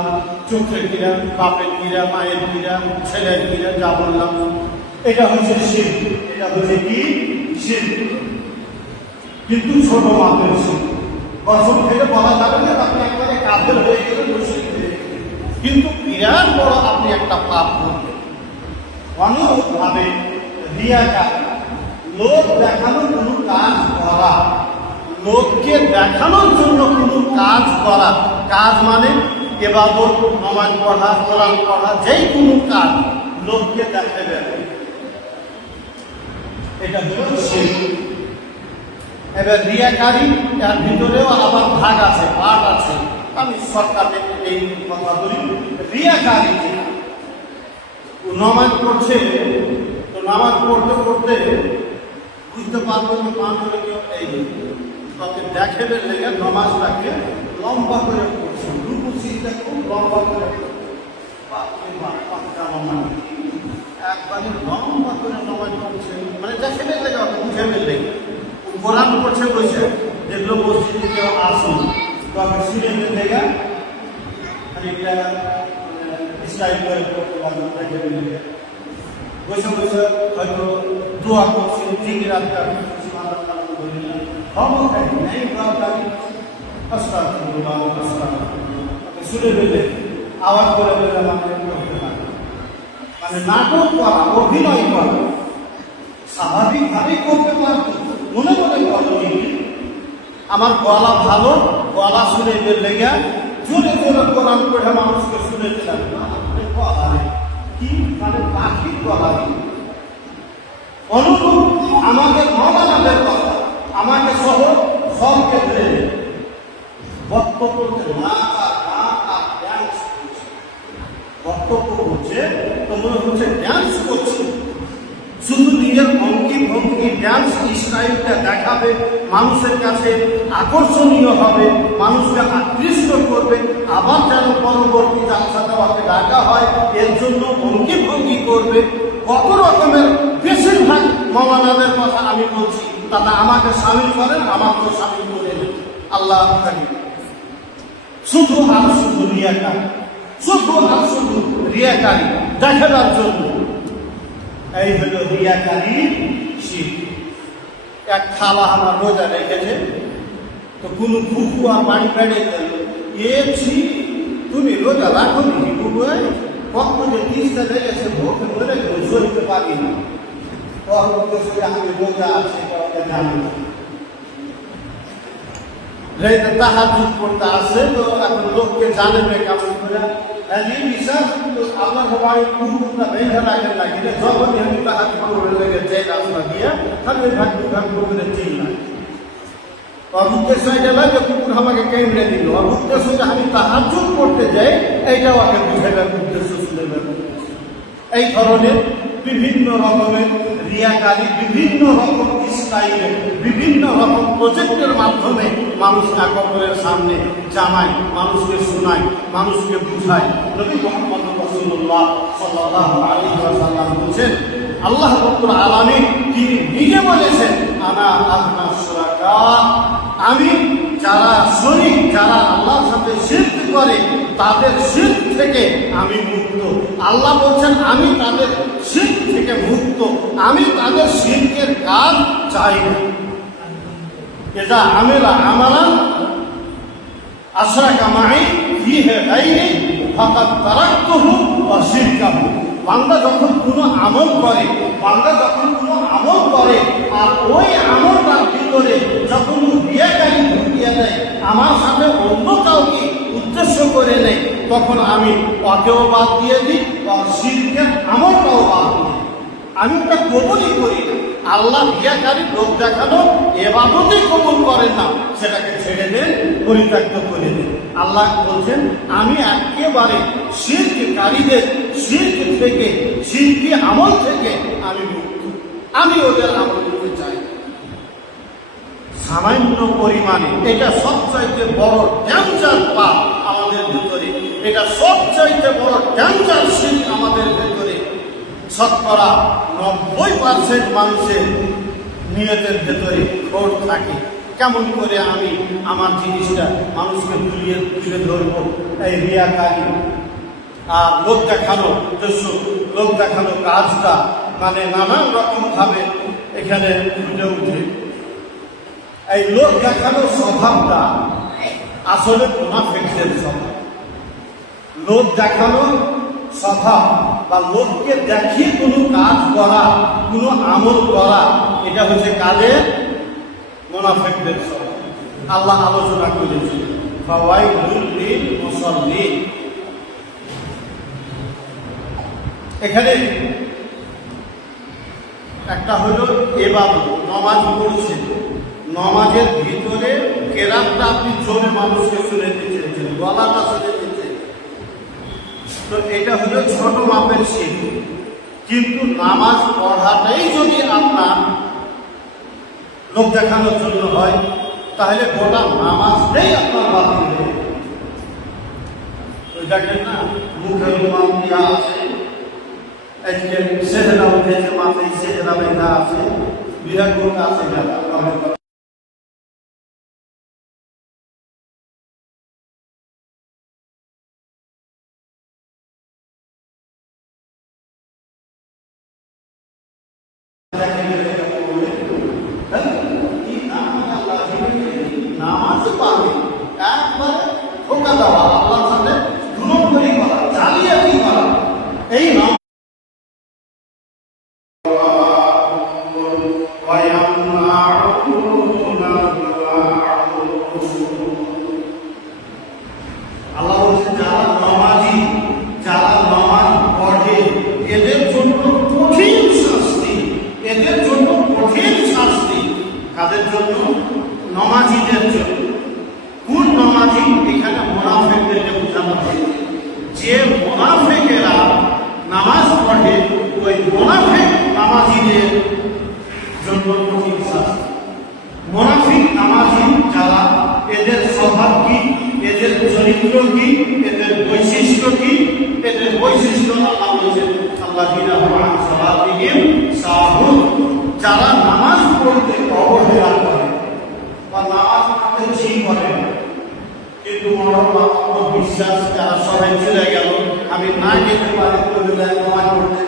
চোখের কিরা, বাপের কিরা, মায়ের কিরা, ছেলের কিরা, যা বললাম, এটা হচ্ছে শিল্প। এটা হচ্ছে কি শিল্প, কিন্তু ছোট মাপের শিল্প। কসম থেকে বলা যাবে না আপনি একবারে কাফের হয়ে গেলে মুশরিক হয়ে গেলেন, কিন্তু বিরাট বড় আপনি একটা পাপ করবেন। অনুরূপভাবে রিয়াকার, লোক দেখানোর কোনো কাজ করা, লোককে দেখানোর জন্য কোনো কাজ করা, কাজ মানে ইবাদত, নামাজ পড়া, কোরআন পড়া, যেই কোনো কাজ লোককে দেখাবে, এটা হলো শিরক। এবার রিয়াকারী, এর ভিতরেও আবার ভাগ আছে, পার্ট আছে। আমি শর্টকাটে এই কথা বলি। রিয়াকারী নামাজ পড়ছে, তো নামাজ পড়তে পড়তে বুঝতে পারবো যে মানুষের কেউ এই তাকে দেখাবে লেগে নামাজটাকে লম্বা করে পড়ছে, রুকু সিজদা খুব লম্বা করে, একবারে লম্বা করে নামাজ পড়ছে, মানে দেখাবে লেগে বুঝাবে লেগে। কোরআন পড়ছে বসে, যেগুলো মসজিদে কেউ আসুন তবে সিনেমের লেগে খানিকটা স্টাইল করে পড়তে পারবেন, দেখাবে লেগে বসে বসে হয়তো দোয়া করছে, জিকির আজকাল শুনে ফেলে আওয়াজ করে ফেলে মানে নাটক করা, অভিনয় করা স্বাভাবিকভাবেই করতে পারত, মনে মনে বলেনি আমার গলা ভালো, গলা শুনে লেগে জোরে জোরে কোরআন পড়ে মানুষকে শুনে দিলাম, কি মানে পাখির গলা। অনুরূপ আমাদের মৌলানাদের কথা, আমাকে সহ সব ক্ষেত্রে বক্তব্য করতে বক্তব্য করছে, তো মনে হচ্ছে ড্যান্স করছে, শুধু নিজের ভঙ্গি ভঙ্গি ড্যান্স স্টাইলটা দেখাবে, মানুষের কাছে আকর্ষণীয় হবে, মানুষকে আকৃষ্ট করবে, আবার যেন পরবর্তী জালসা দেওয়াকে ডাকা হয় এর জন্য ভঙ্গি ভঙ্গি করবে। কত রকমের বেশিরভাগ মৌলানাদের কথা আমি বলছি, তাতে আমাকে সামিল করেন, আমাকেও সামিল করে নেন। আল্লাহ শুধু আর শুধু রিয়াকারী, শুধু আর শুধু রিয়াকারী দেখাবার জন্য, এই হলো রিয়াকারী শিরক। এক খালা আমার রোজা রেখেছে, তো কোনো ফুফু আর বাড়ি বেড়ে গেল, তুমি রোজা রাখো নি বুবু, কখন যে 30টা লেগেছে ভোট ধরে সইতে পারি না, আমি রোজা আছে জানি না। তাহাজ্জুদ পড়তে আসে, তো এখন লোককে জানেবে কেমন করে বিশ্বাস আল্লাহ সবাই কুকুরটা ভেঙে রাখেন না কিনে, যখনই আমি তাহাজ্জুদ পড়ে লেগে যে রাস্তা দিয়ে খালি ভাগ ভাগ করে চিন না, ওর উদ্দেশ্য এটা নয় যে কুকুর আমাকে কেমড়ে দিল, ওর উদ্দেশ্য যে আমি তাহাজ্জুদ পড়তে যাই, এইটাও আমাকে বুঝাইবার উদ্দেশ্য শুনেবার। এই ধরনের বিভিন্ন রকমের রিয়াকারী, বিভিন্ন রকম স্টাইলে, বিভিন্ন রকম প্রজেক্টের মাধ্যমে মানুষ আকবরের সামনে জানায়, মানুষকে শোনায়, মানুষকে বুঝায়। নবী মুহাম্মদ রাসূলুল্লাহ সাল্লাল্লাহু আলাইহি ওয়াসাল্লাম বলেছেন, আল্লাহ রাব্বুল আলামিন তিনি নিজে বলেছেন, আনা আগনা শুরাকা, আমি যারা শরীক, যারা আল্লাহর সাথে শিরক করে তাদের শিরক থেকে আমি মুক্ত। আল্লাহ বলছেন আমি তাদের শিরক থেকে মুক্ত, আমি তাদের শিরকের কাজ চাই না। এটা আমেলা আমালান আশরাকা মাই ফিহি গায়রি ফাকাদ তারাকতুহু ওয়া শিরকাহু। বান্দা যখন কোনো আমল করে, আর ওই আমলটার ভিতরে যখন রিয়াকারী ঢুকিয়ে দেয়, আমার সাথে অন্য কাউকে উদ্দেশ্য করে নেয়, তখন আমি ওকেও বাদ দিয়ে দিই, আর শিরকের আমলটাও বাদ দিই। আমি ওটা কবুলই করি না, আল্লাহ রিয়াকারী লোক দেখানো এবাদতই কবুল করেন না, সেটাকে ছেড়ে দেন, পরিত্যক্ত করে দেন। আল্লাহ বলছেন আমি একেবারে শিরককারীদের শিরক থেকে, শিরকি আমল থেকে আমি মুক্ত, আমি ওদের আমল করতে চাই। সামান্য পরিমাণে এটা সবচাইতে বড় ডেঞ্জার পাপ আমাদের ভিতরে, এটা সবচাইতে বড় ডেঞ্জার শিরক আমাদের ভিতরে। শতকরা 90% মানুষের নিয়তের ভেতরে খোট থাকে, কেমন করে আমি আমার জিনিসটা মানুষকে তুলে ধরবো। এই রিয়াকারী আর লোক দেখানো উদ্দেশ্য, লোক দেখানো কাজটা মানে নানান রকম ভাবে এখানে ফুটে উঠে। এই লোক দেখানোর স্বভাবটা আসলে মুনাফিকদের স্বভাব। লোক দেখানো স্বভাব বা লোককে দেখিয়ে কোনো কাজ করা, কোনো আমল করা, এটা হচ্ছে কাজের মুনাফিকদের স্বভাব। আল্লাহ আলোচনা করেছে ফাওয়াইলুল লিল মুসাল্লিন। এখানে একটা হলো ইবাদত, নামাজ পড়ছে, নামাজের ভিতরে কেরাতটা আপনি জোরে মানুষকে শুনে দিচ্ছেন, গলাটা শুনে দিচ্ছেন, তো এটা হলো ছোট মাপের শিল্প। কিন্তু নামাজ পড়াটাই যদি আপনার লোক দেখানোর জন্য হয়, তাহলে গোটা নামাজটাই আপনার বাতিল হয়ে যাবে। ওই দেখেন না, মুখের রুমাল দেওয়া আছে, আজকে সেজদা উঠেছে, মাথায় সেজদা বেঁধা আছে, বিরাট লোক আছে যারা নামাজ পাবে একবারে ধোকা দেওয়া, আল্লাহর সাথে দুনম্বরি করা, জালিয়াতি করা, এই নাম আল্লাহ বলছেন যারা নামাজি, যারা নামাজ পড়ে এদের জন্য কঠিন শাস্তি, এদের জন্য কঠিন শাস্তি। কাদের জন্য? নামাজিদের জন্য। কোন নামাজি? এখানে মুনাফিকদেরকে বোঝানো হয়েছে। যে মুনাফিকেরা নামাজ পড়ে, ওই মুনাফিক নামাজিদের জন্য কঠিন শাস্তি। মুনাফিক নামাজি যারা, এদের স্বভাব কি, এদের চরিত্র কি, এদের বৈশিষ্ট্য কি? এদের বৈশিষ্ট্য আল্লাহ বলেছেন আল্লাযীনা আন সালাতিহিম সাহুন, যারা নামাজ পড়তে অবহেলা করে বা নামাজ পড়তে ঠিক করে না, কিন্তু বিশ্বাস যারা সবাই চলে গেল, আমি না যেতে পারি নামাজ পড়তে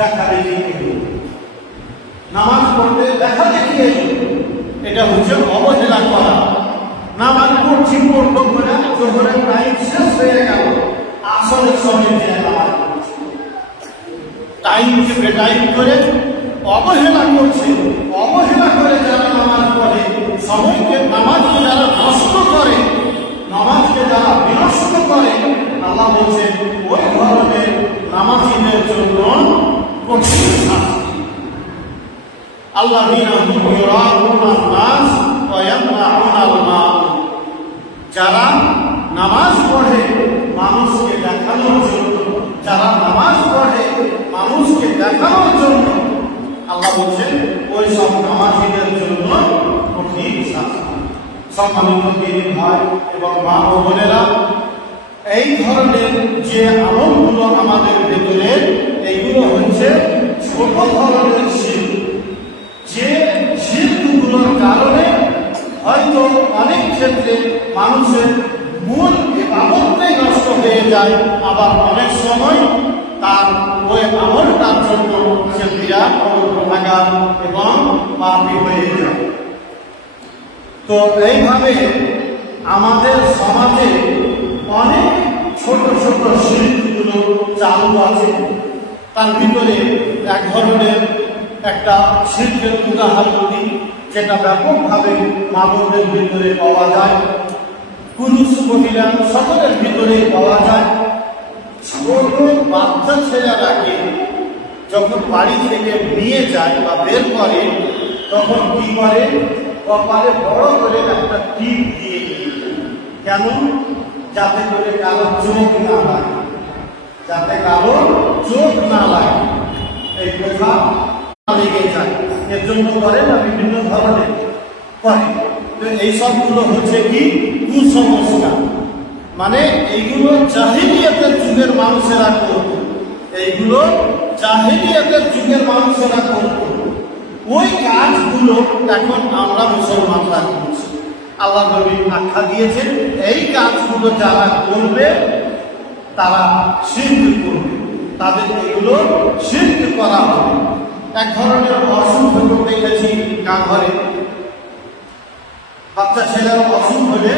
দেখা দেখি, নামাজ পড়তে দেখা দেখিয়ে, এটা হচ্ছে অবহেলা করা। নামাজ পড়ছি পড়বো বলে জোহরের টাইম শেষ হয়ে গেল, আসলে সময় টাইমকে বেটাইম করে অবহেলা করছে। অবহেলা করে যারা নামাজ পড়ে, সময়কে নামাজকে যারা নষ্ট করে, নামাজকে যারা বিনষ্ট করে, আল্লাহ বলছেন ওই ধরনের নামাজীদের জন্য কঠিন শাস্তি। আল্লাযীনা হুম ইউরাউনান নাস ওয়া ইয়ামনাউনাল মাউন, যারা নামাজ পড়ে মানুষকে দেখানোর জন্য, যারা নামাজ পড়ে মানুষকে দেখানোর জন্য, আল্লাহ বলছেন ওই সব নামাজীদের জন্য কঠিন শাস্তি। সম্মানিত দিনী ভাই এবং মা ও বোনেরা, এই ধরনের যে আমলগুলো আমাদের ভেতরে, এইগুলো হচ্ছে ছোট ধরনের শিল্প। যে শিল্পগুলোর কারণে হয়তো অনেক ক্ষেত্রে মানুষের মূল আমলটাই নষ্ট হয়ে যায়, আবার অনেক সময় তার ওই আমলটার জন্য সে বিরাট গুনাহগার এবং পাপী হয়ে যায়। তো এইভাবে আমাদের সমাজে অনেক ছোট ছোট শিল্পগুলো চালু আছে। তার ভিতরে এক ধরনের একটা শিল্পের উদাহরণ দিই, যেটা ব্যাপকভাবে মানবের ভিতরে পাওয়া যায়, পুরুষ মহিলা সকলের ভিতরে পাওয়া যায়। ছোট বাচ্চা ছেলেরাকে যখন বাড়ি থেকে নিয়ে যায় বা বের করে তখন কি করে, কপালে বড় করে একটা টিপ দিয়ে দিই। কেন? যাতে করে কারো চোখ না লাগে, যাতে কারো চোখ না লাগে, এই কথা লেগে যায়, এর জন্য করে না বিভিন্ন ধরনের করে। তো এই সবগুলো হচ্ছে কি কুসংস্কার, মানে এইগুলো জাহিলিয়াতের যুগের মানুষেরা করত, এইগুলো জাহিলিয়াতের যুগের মানুষেরা করত। ওই কাজগুলো এখন আমরা মুসলমানরা করছি। আল্লাহ নবী আখ্যা দিয়েছেন এই কাজগুলো যারা করবে তারা শিরক করবে, তাদের এগুলো শিরক করা হবে। এক ধরনের অসুখ দেখেছি গা ঘরে, বাচ্চা ছেলের অসুখ হলে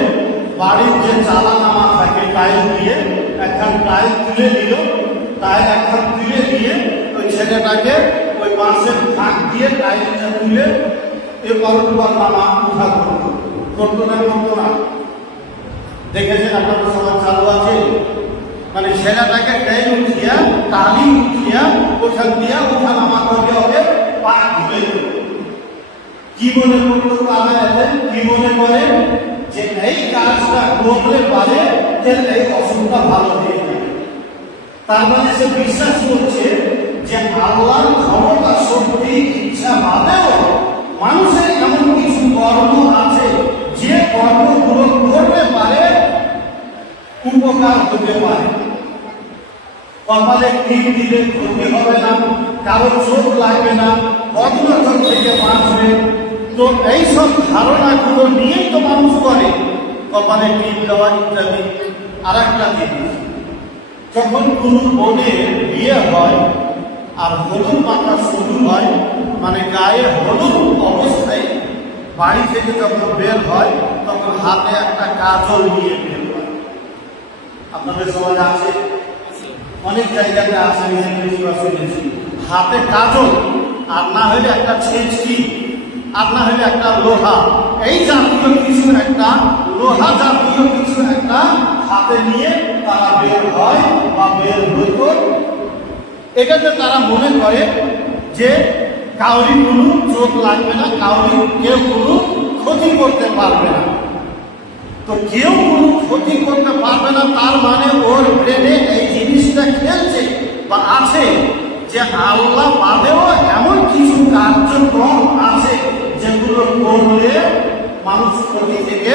বাড়ির যে চালা নামা থাকে টাইল দিয়ে একখান টাইল তুলে দিল, টাইল একখান তুলে দিয়ে ওই ছেলেটাকে ওই বাঁশের ফাঁক দিয়ে টাইলটা তুলে এ পরবার নামা উঠা করতো না, করতো না? দেখেছেন আপনাদের সমাজ চালু আছে, মানে ছেলেটাকে টাইল উঠিয়া টালি উঠিয়া ওখান দিয়া উঠা নামা করবে, হবে পা ধুলে কি মনে করতো তারা, কি মনে করে যে এই কাজটা করলে পারে এর এই অসুখটা ভালো হয়ে যাবে। তার মানে সে বিশ্বাস করছে যে আল্লাহর ক্ষমতা, শক্তি, ইচ্ছা বাদেও মানুষের এমন কিছু কর্ম আছে যে কর্মগুলো করতে পারে উপকার হতে পারে। কপালে টিপ দিলে ক্ষতি হবে না, কারো চোখ লাগবে না, অগ্রজন থেকে বাঁচবে। তো এইসব ধারণাগুলো নিয়েই তো মানুষ করে কপালে টিপ দেওয়া ইত্যাদি। আর একটা জিনিস, যখন কোনো বোনের বিয়ে হয় আর হলুদ মাথা শুরু হয়, মানে গায়ে হলুদ অবস্থায় বাড়ি থেকে যখন বের হয় তখন হাতে একটা কাজল নিয়ে বের হয়। আপনাদের সমাজে আছে, অনেক জায়গাতে আছে, শুনেছি হাতে কাজল, আর না হলে একটা ছেঁচকি, আর না হলে একটা লোহা, এই জাতীয় কিছু একটা, লোহা জাতীয় কিছু একটা হাতে নিয়ে তারা বের হয় বা বের হইত। এটাতে তারা মনে করে যে কাউরি কোনো চোখ লাগবে না, কাউরি কেউ কোনো ক্ষতি করতে পারবে না। তো কেউ কোনো ক্ষতি করতে পারবে না তার মানে ওর ব্রেনে এই জিনিসটা খেলছে বা আছে যে আল্লাহ বাদেও এমন কিছু কার্যক্রম আছে যেগুলো করলে মানুষ ক্ষতি থেকে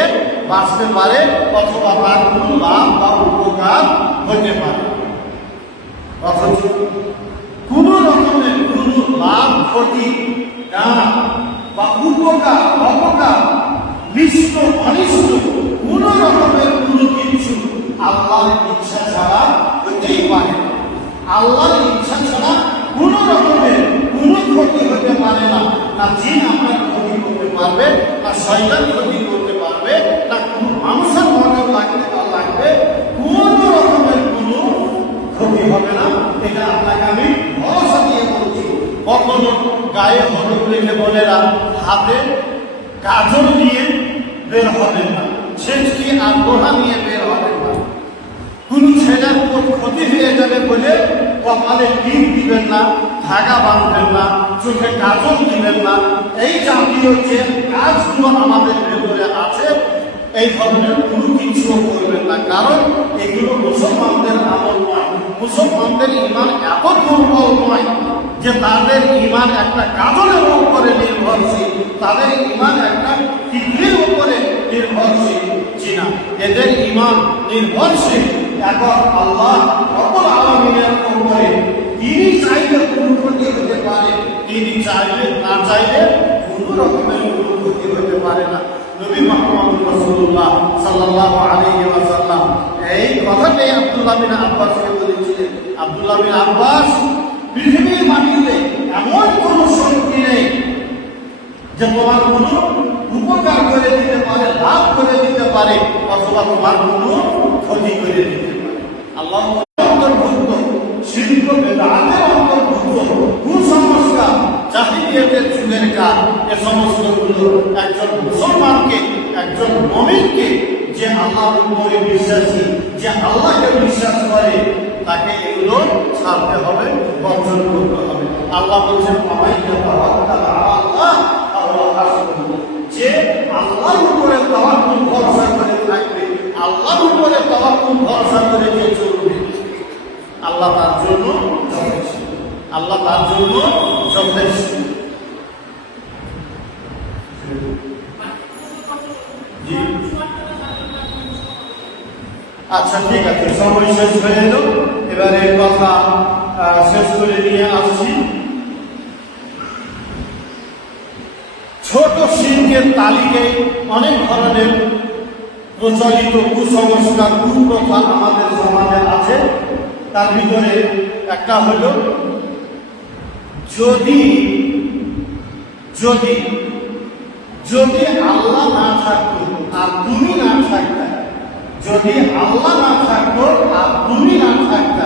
বাঁচতে পারে অথবা তার কোনো লাভ বা উপকার হতে পারে। অথচ কোন রকমের কোনো লাভ, ক্ষতি বা উপকার, অপকার, নিষ্ঠ অনিষ্ট কোন রকমের কোনো কিছু আল্লাহর ইচ্ছা ছাড়া হতেই পারে। আল্লাহর ইচ্ছা ছাড়া কোন রকমের কোনো ক্ষতি হতে পারে না। না জিন আপনার ক্ষতি করতে পারবে, না শয়তান ক্ষতি করতে পারবে, না কোনো মানুষের মনে লাগবে, কোন রকমের কোনো ক্ষতি হবে না। এটা আপনাকে আমি ভরসা দিয়ে বলছি। কখনো গায়ে হলুদ রেখে বোনেরা হাতে কাজল নিয়ে বের হবেন না, ছেঁচকি আর লোহা নিয়ে বের হবেন না। কোন ছেলের ক্ষতি হয়ে যাবে বলে কপালে টিপ দিবেন না, ধাগা বাঁধবেন না, চোখে কাজল দিবেন না। এই জাতীয় যে কাজগুলো আমাদের ভেতরে আছে এই ধরনের কোনো কিছুও করবেন না, কারণ এগুলো মুসলমানদের আমল নয়। মুসলমানদের ইমান এত দুর্বল নয় যে তাদের ইমান একটা কাজলের উপরে নির্ভরশীল, তাদের ইমান একটা টিকলির উপরে নির্ভরশীল চিনা। এদের ইমান নির্ভরশীল এখন আল্লাহ রব্বুল আলামিনের উপরে। তিনি চাইলে কোনো ক্ষতি হতে পারে, তিনি চাইলে না চাইলে কোনো রকমের কোনো ক্ষতি হতে পারে না। নবী মুহাম্মদ রাসূলুল্লাহ সাল্লাল্লাহু আলাইহি ওয়াসাল্লাম এই কথাটাই আব্দুল্লাহ বিন আব্বাসকে বলেছিলেন। আব্দুল্লাহ বিন আব্বাস, পৃথিবীর মাটিতে এমন কোনো শক্তি নেই যে তোমার কোনো উপকার করে দিতে পারে, লাভ করে দিতে পারে, অথবা তোমার কোনো ক্ষতি করে দিতে পারে। আল্লাহ অন্তর্ভুক্ত শিল্প বেদাতের অন্তর্ভুক্ত কুসংস্কার, জাহিলিয়াতের যুগের কাজ, এ সমস্তগুলো একজন মুসলমানকে, একজন মুমিনকে যে আল্লাহর উপরে বিশ্বাসী, যে আল্লাহকে বিশ্বাস করে তাকে এগুলো ছাড়তে হবে, বর্জন করতে হবে। আল্লাহ বলছেন যে আল্লাহর উপরে তাওয়াক্কুল ভরসা করে থাকবে, আল্লাহর উপরে তাওয়াক্কুল ভরসা করে যে চলবে, আল্লাহ তার জন্য যথেষ্ট, আল্লাহ তার জন্য যথেষ্ট। আচ্ছা ঠিক আছে, সময় শেষ হয়ে এলো, এবারে কথা শেষ করে নিয়ে আসছি। ছোট শিল্পের তালিকায় অনেক ধরনের প্রচলিত কুসংস্কার, কুপ্রথা আমাদের সমাজে আছে। তার ভিতরে একটা হলো যদি যদি যদি আল্লাহ না থাকতো আর তুমি না থাকতে, যদি আল্লাহ না থাকতো আর তুমি না থাকতে,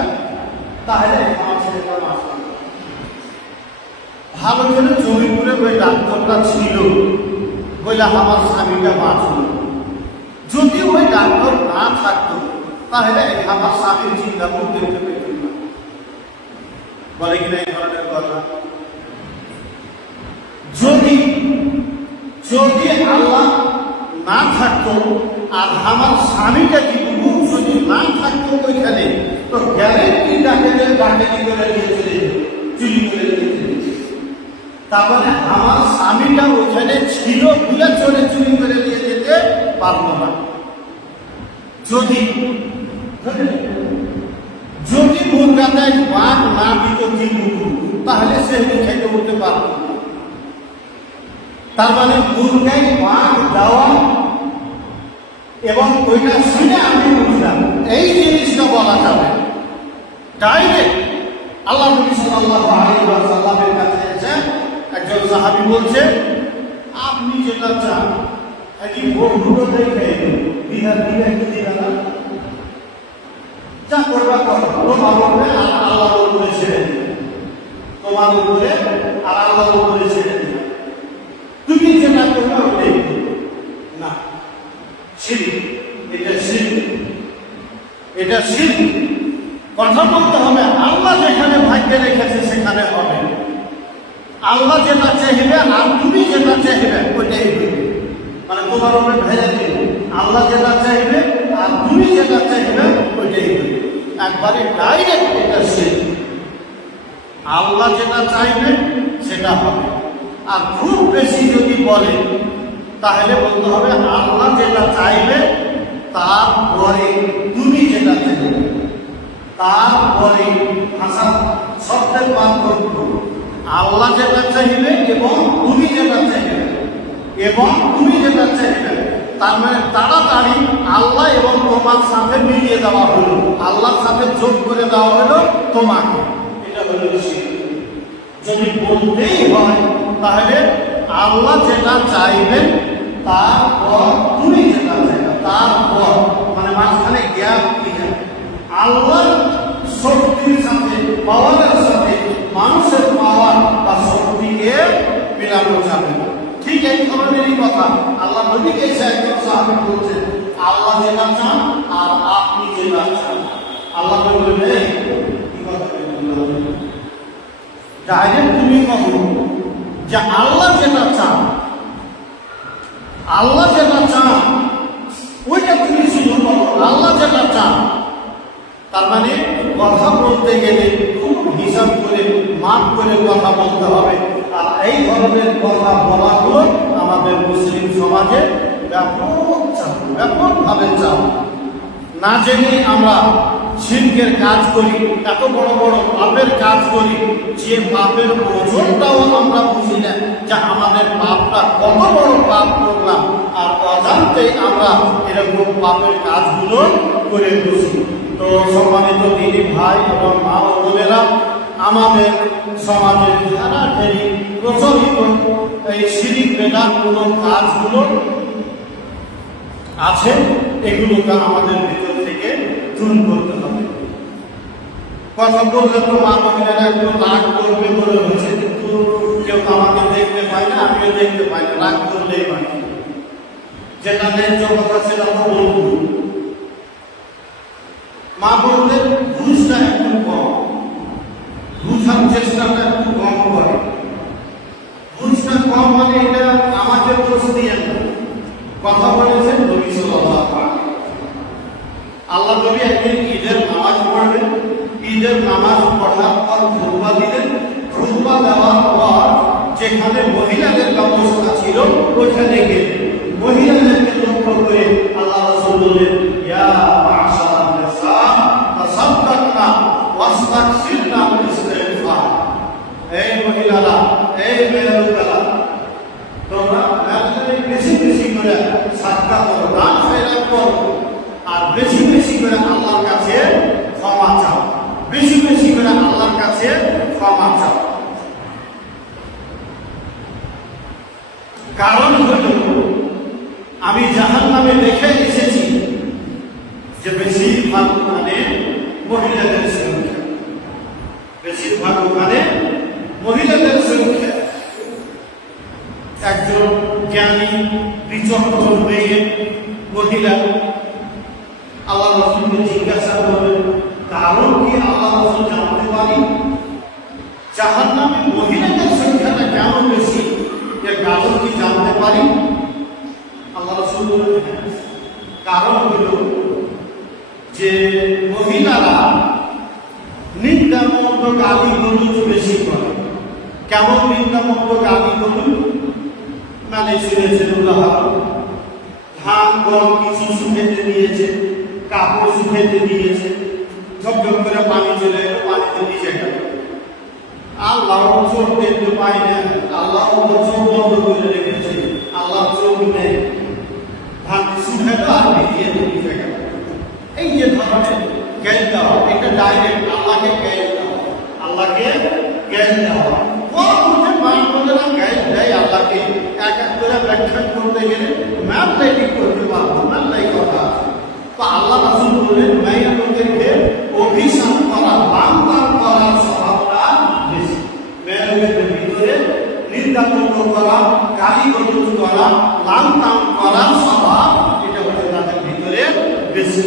তাহলে আমার ছেলেটা আসতো। ভালো করে জমিপুরে ওই ডাক্তারটা ছিল বলে আমার স্বামীটা বাঁচল। যদি ওই ডাক্তার না থাকতো তাহলে আমার স্বামীর চিন্তা করতে বলে কিনা এই ধরনের কথা। যদি যদি আল্লাহ না থাকতো আর আমার স্বামীটা যদি না থাকতো ওইখানে, তো গ্যারেন্টি ডাকাতি করে নিয়ে চলে চুরি করে নিয়ে, তারপরে আমার স্বামীটা ওইখানে ছিল বলে চলে চুরি করে নিয়ে যেতে পারলো না। যদি যদি মুরগাটায় বাঘ না দিত তাহলে সে খাইতে করতে পারত। তার মানে মুরগায় বাঘ দেওয়া এবং ওইটা শুনে আমি বুঝলাম, এই জিনিসটা বলা যাবে ডাইরেক্ট। আল্লাহ নবী সাল্লাল্লাহু আলাইহি ওয়াসাল্লামের কাছে এসে একজন সাহাবী বলছে, আপনি যেটা চান একটি বন্ধুটো দেখে বিহার দিলে একটু দিবে না, যা করবা করো, তোমার উপরে আর আল্লাহর উপরে ছেড়ে দিবে, তোমার উপরে আর আল্লাহর উপরে ছেড়ে দিবে, তুমি যেটা করবে ওটাই না। শিরক, এটা শিরক, এটা শিরক। কথা বলতে হবে আল্লাহ যেখানে ভাগ্যে রেখেছে সেখানে হবে। আল্লাহ যেটা চাইবে আর তুমি যেটা চাইবে ওইটাই হবে। মানে তোমার উপরে ভেজা দিবে, আল্লাহ যেটা চাইবে আর তুমি যেটা চাইবে ওইটাই হবে। একবারে ডাইরেক্ট এটা শিরক। আল্লাহ যেটা চাইবে সেটা হবে। আর খুব বেশি যদি বলে তাহলে বলতে হবে আল্লাহ যেটা চাইবে তারপরে তুমি যেটা চাইবে, তারপরে ভাষা শব্দের পার্থক্য আল্লাহ যেটা চাইবে এবং তুমি যেটা চাইবে, এবং তুমি যেটা চাইবে, তার মানে তাড়াতাড়ি আল্লাহ এবং তোমার সাথে মিলিয়ে দেওয়া হলো, আল্লাহর সাথে যোগ করে দেওয়া হলো তোমাকে। এটা হলো শিরক। যদি বলতেই হয় তাহলে আল্লাহ যেটা চাইবেন তারপর তুমি যেটা চাইবে, তারপর মানে মাঝখানে গ্যাপ দিয়ে আল্লাহর শক্তির সাথে পাওয়ারের সাথে মানুষের পাওয়ার বা শক্তিকে মেলানো যাবে না। ঠিক এই ধরনেরই কথা আল্লাহ নবীকে এসে একজন সাহাবী বলছেন, আল্লাহ যেটা চান আর আপনি যেটা চান। আল্লাহ বলবে কি কথা বললেন, ডাইরেক্ট তুমি কখো যে আল্লাহ যেটা চান, আল্লাহ যেটা চান ওইটা তুমি শুধু বলো আল্লাহ যেটা চান। তার মানে কথা বলতে গেলে খুব হিসাব করে মাপ করে কথা বলতে হবে। আর এই ধরনের কথা বলাগুলো আমাদের মুসলিম সমাজে ব্যাপকভাবে চাপ। না জেনে আমরা শিরকের কাজ করি, এত বড় বড় পাপের কাজ করি, যে পাপের ওজনটাও আমরা বুঝি না যে আমাদের পাপটা কত বড় পাপ করলাম, আর অজান্তেই আমরা এরকম পাপের কাজগুলো করে বসি। তো সম্মানিত দিদি ভাই এবং মা ও বোনেরা, আমাদের সমাজের ধারাধেরি প্রচলিত এই শিরক বেদাতগুলো কাজগুলো আছে, এগুলোকে আমাদের ভিতর থেকে দূর করতে হবে। কথা বললে তো মা মহিলারা একটু রাগ করবে বলে হচ্ছে, কিন্তু কেউ আমাকে দেখতে পায় না, আমিও দেখতে পাই না, রাগ করলেই পাই। যেটা ন্যায্য কথা সেটা তো বলবো। মা বোনদের ঘুষটা একটু কম, বুঝার চেষ্টাটা একটু কম করে। ঘুষটা কম মানে এটা আমাদের দোষ দিয়ে না, কথা বলেছেন নবী সাল্লাল্লাহু আলাইহি ওয়াসাল্লাম। আল্লাহ নবী একদিন ঈদের নামাজ পড়লেন, ঈদের নামাজ পড়ার পর খুতবা দিলেন। খুতবা দেওয়ার পর যেখানে মহিলাদের ব্যবস্থা ছিল ওইখানে গেলেন। মহিলাদেরকে লক্ষ্য করে আল্লাহ রাসূল বললেন, ইয়া মা'শারান নিসা তাসাদদাকনা ওয়াস্তাগফিরনা ইস্তিগফার। এই মহিলারা, এই মেয়েরা, তোমরা বেশি বেশি করে সাদকা করো, দান খয়রাত করো, আর বেশি বেশি করে আল্লাহর কাছে ক্ষমা চাও, বেশি বেশি করে আল্লাহর কাছে ক্ষমা চাও। কারণ হল আমি জাহান্নামে দেখে এসেছি যে বেশিরভাগ ওখানে মহিলাদের সংখ্যা, বেশিরভাগ ওখানে মহিলাদের সংখ্যা। একজন জ্ঞানী বিচক্ষণ মেয়ে মহিলা আল্লাহ রাসূলকে জিজ্ঞাসা করলেন, কারণ কি আল্লাহ রাসূল জানতে পারি জাহান্নামে মহিলাদের সংখ্যাটা কেন বেশি, এর কারণ কি জানতে পারি? আল্লাহ রাসূল বললেন, কারণ হল যে মহিলারা নিন্দামন্দ গালি গলুজ বেশি করে। কেমন নিন্দামন্দ গালি গলুজ? মানে শুনেছেন উদাহরণ, ধান গম কিছু শুকাইতে দিয়েছে, কাপড় শুকাইতে দিয়েছে, ঝকঝক করে পানি চলে এলো, পানিতে ভিজে গেল। আল্লাহ চোখ দেখতে পাই না, আল্লাহ চোখ বন্ধ করে রেখেছে, আল্লাহ চোখ নেই, ধান শুকাইলো আর ভিজে গেল। এই যে ধরনের জ্ঞান দেওয়া, এটা ডাইরেক্ট আল্লাহকে জ্ঞান দেওয়া, আল্লাহকে জ্ঞান দেওয়া। জ্ঞান দেয় আল্লাহকে, এক এক করে ব্যাখ্যা করতে গেলে ম্যাথমেটিক করতে পারবো না, তাই কথা। তো আল্লাহ রাসূল বললেন, মেয়েদেরকে অভিশাপ করা, বান্দার করার স্বভাবটা বেশি। মেয়েদের ভিতরে নির্যাতন করা, গালি গলজ করা, লাঞ্ছনা করার স্বভাব, এটা হচ্ছে তাদের ভিতরে বেশি।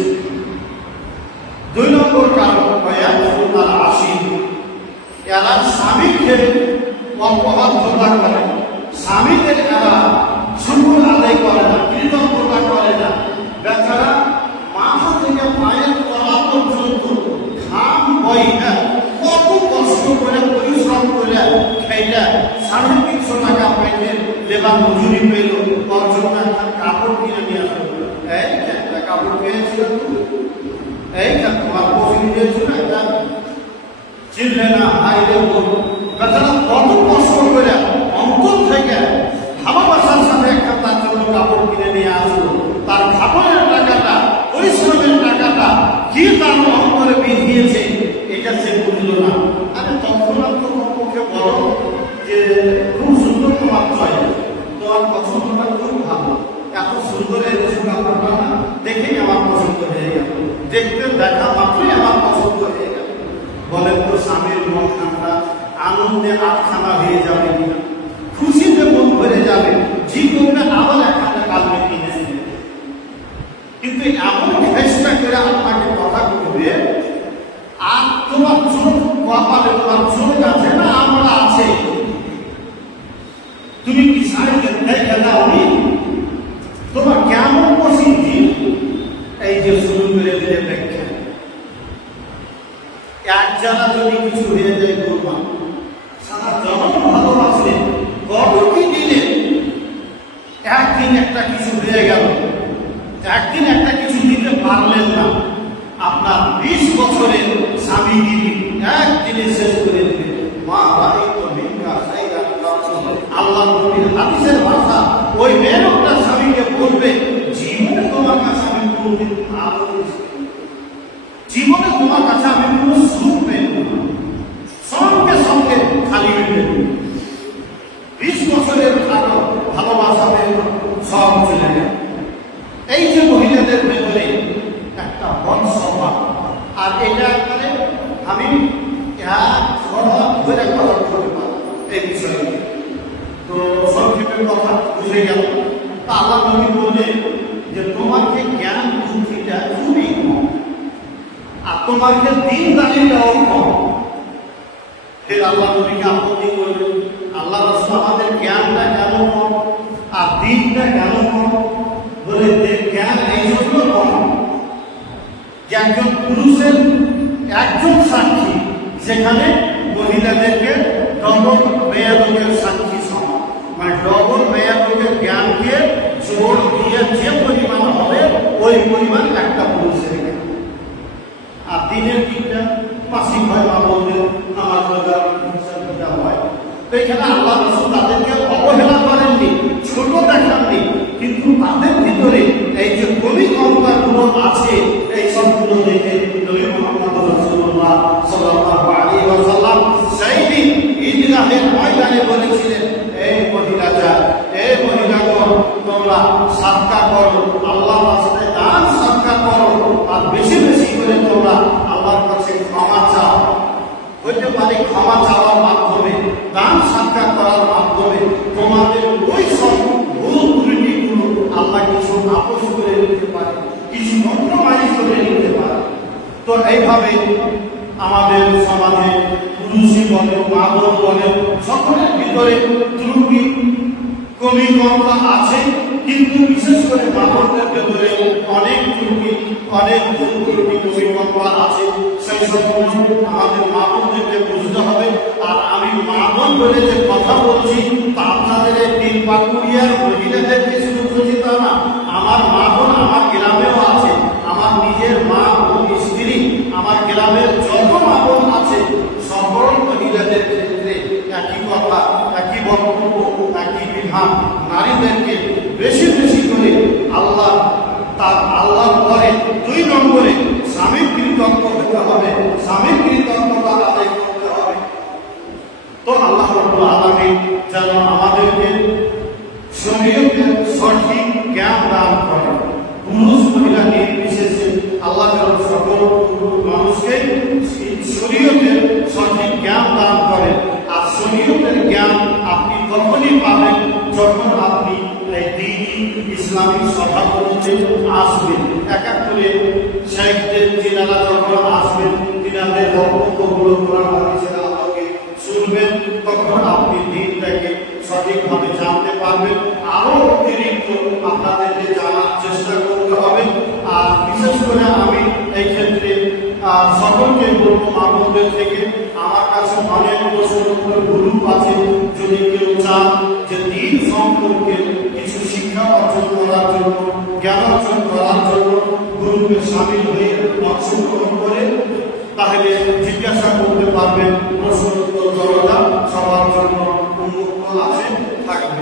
2 নম্বর কারণ তার আশিক, এরা স্বামীকে অপবাধ্যতা করে, স্বামীদের এরা শুকর আদায় করে না, কৃতজ্ঞতা করে না। বেচারা মাথা থেকে পায়ের তলা পর্যন্ত ঘাম বই না, কত কষ্ট করে পরিশ্রম করে খেয়ে 350 টাকা পাইলে লেবার মজুরি পেল, ওর জন্য একটা কাপড় কিনে নিয়ে আসলো। এই একটা কাপড় পেয়েছিল, এই তোমার পছন্দ দিয়েছিল, একটা চিনলে না, হাইলে বেচারা কত কষ্ট করে অন্তর থেকে ভালোবাসার সাথে একটা তার জন্য কাপড় কিনে নিয়ে আসলো। তার কাপড়ের টাকাটা, পরিশ্রমের টাকাটা কি তার অন্তরে বিধিয়েছে, এটা সে বুঝলো না। আরে তখন তো কমপক্ষে বলো যে খুব সুন্দর তোমার চয়েস, তোমার পছন্দটা খুব ভালো, এত সুন্দর এনেছে কাপড়টা না, দেখেই আমার পছন্দ হয়ে গেল, দেখতে দেখা মাত্রই আমার পছন্দ হয়ে গেল। বলেন তো স্বামীর মন ঠান্ডা, আনন্দে আটখানা হয়ে যাবে কিনা, খুশিতে মন ভরে যাবে, জীবনটা আবার একটা কালকে কিনে নেবে। কিন্তু এমন চেষ্টা করে আপনাকে কথা বলবে, আর তোমার চোখ কপালে, তোমার চোখ আছে না আমরা আছে, তুমি কি সাড়ে দেখে দাওনি, তোমার কেমন পছন্দি, এই যে শুরু করে দিলে ব্যাখ্যা। এক জানা যদি কিছু হয়ে যায়, করবা সারা জগৎ ভালোবাসলে, কতটি দিনে একদিন একটা কিছু হয়ে গেল, একদিন একটা কিছু দিতে পারলেন না, আপনার 20 বছরের স্বামীগিরি একদিনে শেষ করে দিলে। মা ভাই তো ভিক্ষা সাইরা, আল্লাহ নবীর হাদিসের ভাষা, ওই মেয়েটা স্বামীকে বলবে, জীবনে তোমার কাছে আমি কোনোদিন ভালো, জীবনে তোমার কাছে আমি কোনো সুখ পেল না, সঙ্গে সঙ্গে খালি হয়ে 20 বছরের ভালোবাসা সব চলে গেল। এই যে মহিলাদের ভেতরে একটা বন স্বভাব, আর এটা একবারে আমি ধরে কথা বলতে পারবো এই বিষয়ে। তো সংক্ষেপের কথা বুঝে গেল। তা আল্লাহ নবী বললেন যে তোমাকে জ্ঞান বুদ্ধিটা খুবই কম, তোমাকে দিন দাঁড়িয়েও কম। ফের আল্লাহ নবীকে আপত্তি করলেন, আল্লাহ রাসূল আমাদের জ্ঞানটা কেন কম আর দিনটা কেন কম? বলে জ্ঞান এই জন্য কম যে একজন পুরুষের একজন সাক্ষী সেখানে মহিলাদেরকে ডবল মেয়াদকের সাক্ষী সমান, মানে ডবল মেয়াদকের জ্ঞানকে জোর দিয়ে যে পরিমাণ হবে ওই পরিমাণ একটা পুরুষের জ্ঞান। আর দিনের দিকটা মাসিক হয় বা বললে আমার হয়। তো এখানে আল্লাহ রাসূল তাদেরকে অবহেলা করেননি, ছোট দেখাননি, কিন্তু তাদের ভিতরে এই যে কমিকমতা গুলো আছে এই সবগুলো দেখে নবী মুহাম্মদ রাসূলুল্লাহ সাল্লাল্লাহু আলাইহি ওয়াসাল্লাম সেই দিন ঈদগাহের ময়দানে বলেছিলেন, এই মহিলারা, এই মহিলাগণ, তোমরা সাদকা করো, আল্লাহর রাস্তায় দান সাদকা করো, আর বেশি বেশি করে তোমরা আল্লাহর কাছে ক্ষমা চাও। হইতে পারে ক্ষমা চাওয়ার মাধ্যমে, দান সাদকা করার মাধ্যমে তোমাদের ওই সব ভুল ত্রুটিগুলো আল্লাহ কিছু আপোষ করে নিতে পারে, কিছু কম্প্রোমাইজ করে নিতে পারে। তো এইভাবে আমাদের সমাজে পুরুষই বলে, মা বোন বলে, সকলের ভিতরে ত্রুটি কমিকমতা আছে, কিন্তু বিশেষ করে মা বোনদের ভেতরে অনেক ত্রুটি, অনেক ভুল ত্রুটি কমিকমতা আছে। সেই সব আমাদের মা বোনদেরকে বুঝতে হবে। আর আমি মা বোন বলে যে কথা বলছি তা আপনাদের এই তিন পাকুড়িয়ার মহিলাদেরকে শুধু বলছি তা না, আমার মা বোন আমার গ্রামেও আছে, আমার নিজের মা ও স্ত্রী, আমার গ্রামের যত মা বোন আছে সকল মহিলাদের ক্ষেত্রে একই কথা, একই বক্তব্য, একই বিধান। নারীদেরকে বেশি বেশি করে আল্লাহ, তার আল্লাহর পরে 2 নম্বরে স্বামীর কৃতজ্ঞ হতে হবে, স্বামীর কৃতজ্ঞতা আদায় করতে হবে। তো আল্লাহ রাব্বুল আলামিন যেন আমাদেরকে শরীয়তের সঠিক জ্ঞান দান করেন, পুরুষ মহিলা নির্বিশেষে আল্লাহ যেন সকল মানুষকে শরীয়তের সঠিক জ্ঞান দান করেন। আর শরীয়তের জ্ঞান আপনি তখনই পাবেন যখন আপনি এই দ্বীনি ইসলামিক সভাগুলোতে আসবেন। এক এক করে শেখদের তিনারা যখন আসবেন, তিনাদের বক্তব্যগুলো কোরআন হাদিসের আলোকে শুনবেন, তখন আপনি দ্বীনটাকে সঠিকভাবে জানতে পারবেন। আরো অতিরিক্ত আপনাদেরকে জানার চেষ্টা করতে হবে। আর বিশেষ করে আমি এই ক্ষেত্রে সকলকে বলবো, আপনাদের থেকে আমার কাছে অনেক প্রশ্নোত্তর গ্রুপ আছে, যদি কেউ চান যে দ্বীন সম্পর্কে কিছু শিক্ষা অর্জন করার জন্য, জ্ঞান অর্জন করার জন্য গ্রুপে সামিল হয়ে অংশগ্রহণ করে, তাহলে জিজ্ঞাসা করতে পারবেন। প্রশ্নোত্তর দরজা সবার জন্য উন্মুক্ত আছে, থাকবে।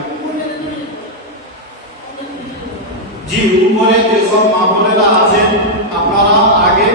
জি, উপরে যেসব মা বোনেরা আছেন আপনারা আগে